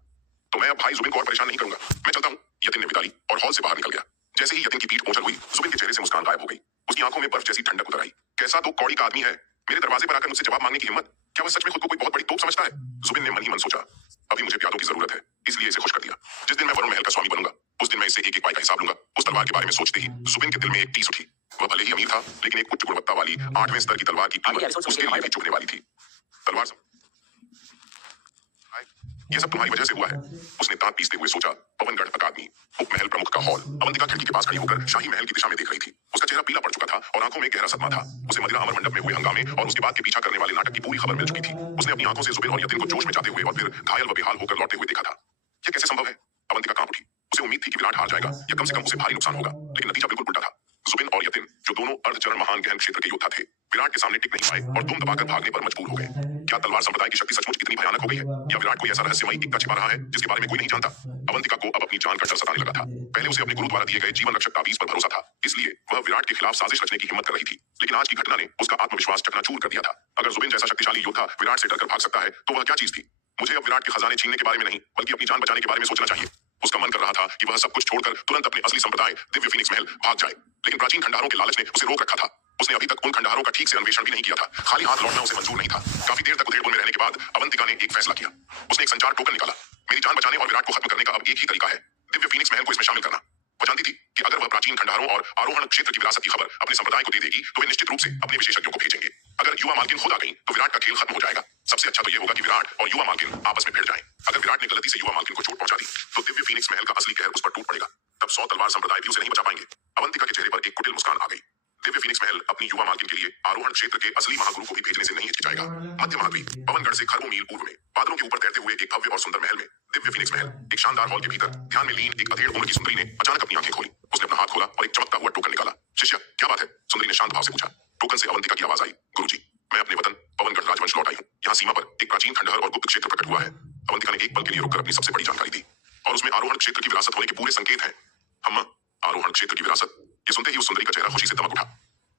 तो मैं अब भाई जुबिन को और परेशान नहीं करूंगा, मैं चलता हूँ। यतिन ने विदा ली और हॉल से बाहर निकल गया। जैसे ही यतिन की पीठ ओझल हुई, जुबिन के चेहरे से मुस्कान गायब हो गई। उसकी आंखों में बर्फ जैसी ठंडक उतर आई। कैसा दो कौड़ी का आदमी है, मेरे दरवाजे पर आकर मुझसे जवाब मांगने की हिम्मत। क्या वह सच में खुद को कोई बहुत बड़ी तोप समझता है? जुबिन ने मन ही मन सोचा, अभी मुझे प्यादों की जरूरत है, इसलिए इसे खुश कर दिया। जिस दिन मैं वरुण महल का स्वामी बनूंगा, उस दिन मैं इससे एक एक पाई का हिसाब लूंगा। उस तलवार के बारे में सोचते ही जुबिन के दिल में एक टीस उठी। वह भले ही अमीर था, लेकिन एक उच्च गुणवत्ता वाली 8वें स्तर की तलवार की कीमत उसके लिए भी चुभने वाली थी। तलवार ये सब तुम्हारी वजह से हुआ है, उसने दांत पीसते हुए सोचा। पवनगढ़ अकादमी, उपमहल प्रमुख का हॉल। अवंतिका खिड़की के पास खड़ी होकर शाही महल की दिशा में देख रही थी। उसका चेहरा पीला पड़ चुका था और आंखों में गहरा सदमा था। उसे मदिरा अमर मंडप में हुए हंगामे और उसके बाद के पीछा करने वाले नाटक की पूरी खबर मिल चुकी थी। उसने अपनी आंखों से जुबिन और यतिन को जोश में जाते हुए और फिर घायल व बेहाल होकर लौटते हुए देखा था। यह कैसे संभव है? अवंतिका कांप उठी। उसे उम्मीद थी कि विराट हार जाएगा या कम से कम उसे भारी नुकसान होगा, लेकिन नतीजा बिल्कुल उल्टा था। जुबिन और यतिन, जो दोनों अर्धचरण महान गहन क्षेत्र के योद्धा थे, विराट के सामने टिक नहीं पाए और दुम दबाकर भागने पर मजबूर हो गए। क्या तलवार संप्रदाय की शक्ति सचमुच इतनी भयानक हो गई है, या विराट कोई ऐसा रहस्यमयी इक्का छिपा रहा है जिसके बारे में कोई नहीं जानता? अवंतिका को अब अपनी जान का डर सताने लगा था। पहले उसे अपने गुरु द्वारा दिए गए जीवन रक्षक ताबीज पर भरोसा था, इसलिए वह विराट के खिलाफ साजिश रचने की हिम्मत कर रही थी। लेकिन आज की घटना ने उसका आत्मविश्वास चकनाचूर कर दिया था। अगर जुबिन जैसा शक्तिशाली योद्धा विराट से डरकर भाग सकता है, तो वह क्या चीज थी? मुझे अब विराट के खजाने छीनने के बारे में नहीं, बल्कि अपनी जान बचाने के बारे में सोचना चाहिए। उसका मन कर रहा था कि वह सब कुछ छोड़कर तुरंत अपने असली संप्रदाय दिव्य फीनिक्स महल भाग जाए, लेकिन प्राचीन खंडारों के लालच ने उसे रोक रखा था। उसने अभी तक उन खंडारों का ठीक से अन्वेषण भी नहीं किया था। खाली हाथ लौटना उसे मंजूर नहीं था। काफी देर तक उधेड़बुन में रहने के बाद अवंतिका ने एक फैसला किया। उसने एक संचार टोकन निकाला। मेरी जान बचाने और विराट को खत्म करने का अब एक ही तरीका है, दिव्य फीनिक्स महल को इसमें शामिल करना। वह जानती थी कि अगर वह प्राचीन खंडारों और आरोहण क्षेत्र की विरासत की खबर अपने संप्रदाय को दे देगी, तो वे निश्चित रूप से अपने विशेषज्ञों को भेजेंगे। अगर युवा मालकिन खुद आ गई, तो विराट का खेल खत्म हो जाएगा। सबसे अच्छा तो यह होगा कि विराट और युवा मालकिन आपस में भिड़ जाएं। अगर विराट ने गलती से युवा मालकिन को चोट पहुंचा दी, तो दिव्य फीनिक्स महल का असली कहर उस पर टूट पड़ेगा। तब 100 तलवार संप्रदाय भी उसे नहीं बचा पाएंगे। अवंतिका के चेहरे पर एक कुटिल मुस्कान आ गई। दिव्य फीनिक्स महल अपनी युवा मालकिन के लिए आरोहण क्षेत्र के असली महागुरु को भी भेजने से नहीं हिचकिचाएगा। मध्य महाद्वीप पवनगढ़ से खरबों मील पूर्व में बादलों के ऊपर तैरते हुए एक भव्य और सुंदर महल में दिव्य फीनिक्स महल एक शानदार हॉल के भीतर ध्यान में लीन एक अधेड़ उम्र की सुंदरी ने अचानक अपनी आंखें खोली। उसने अपना हाथ खोला और एक चमकता हुआ टोकन निकाला। शिष्य, क्या बात है? सुंदरी ने शांत भाव से पूछा। टोकन से अवंतिका की आवाज आई। गुरुजी, मैं अपने वतन पवनगढ़ राजवंश लौट आई हूँ। यहाँ सीमा पर एक प्राचीन खंडहर और गुप्त क्षेत्र प्रकट हुआ है। अवंतिका ने एक पल के लिए रुककर अपनी सबसे बड़ी जानकारी दी और उसमें आरोहण क्षेत्र की विरासत होने के पूरे संकेत हैं। अम्मा, आरोहण क्षेत्र की विरासत? ये सुनते ही उस सुंदरी का चेहरा खुशी से दमक उठा।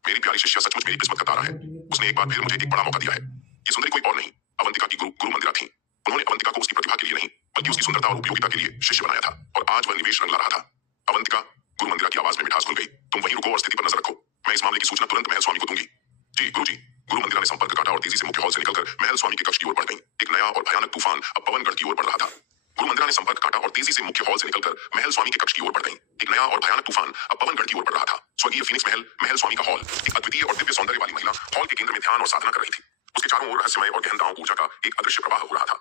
मेरी प्यारी शिष्या सचमुच मेरी किस्मत का तारा है। उसने एक बार फिर मुझे एक बड़ा मौका दिया है। ये सुंदरी कोई और नहीं, अवंतिका की गुरु मंदिरा थी। उन्होंने अवंतिका को उसकी प्रतिभा के लिए नहीं बल्कि उसकी सुंदरता और उपयोगिता के लिए शिष्य बनाया था और आज वह निवेश रंग ला रहा था। अवंतिका, गुरु मंदिरा की आवाज में मिठास घुल गई। तुम वहीं रुको और स्थिति पर नजर रखो। मैं इस मामले की सूचना तुरंत महल स्वामी को दूंगी। जी गुरुजी। गुरु मंदिरा ने संपर्क काटा और तेजी से मुख्य हॉल से निकलकर महल स्वामी के कक्ष की ओर बढ़ गई। एक नया और भयानक तूफान अब पवनगढ़ की ओर बढ़ रहा था। गुरु मंदिरा ने संपर्क काटा और तेजी से मुख्य हॉल से निकलकर महल स्वामी के कक्ष की ओर बढ़ गई। एक नया और भयानक तूफान अब पवनगढ़ की ओर बढ़ रहा था। स्वर्गीय फीनिक्स महल, महल स्वामी का हॉल, एक अद्वितीय और दिव्य सौंदर्य वाली महिला हॉल के केंद्र में ध्यान और साधना कर रही थी। उसके चारों ओर रहस्यमय और गहन दांव ऊर्जा का एक अदृश्य प्रवाह हो रहा था।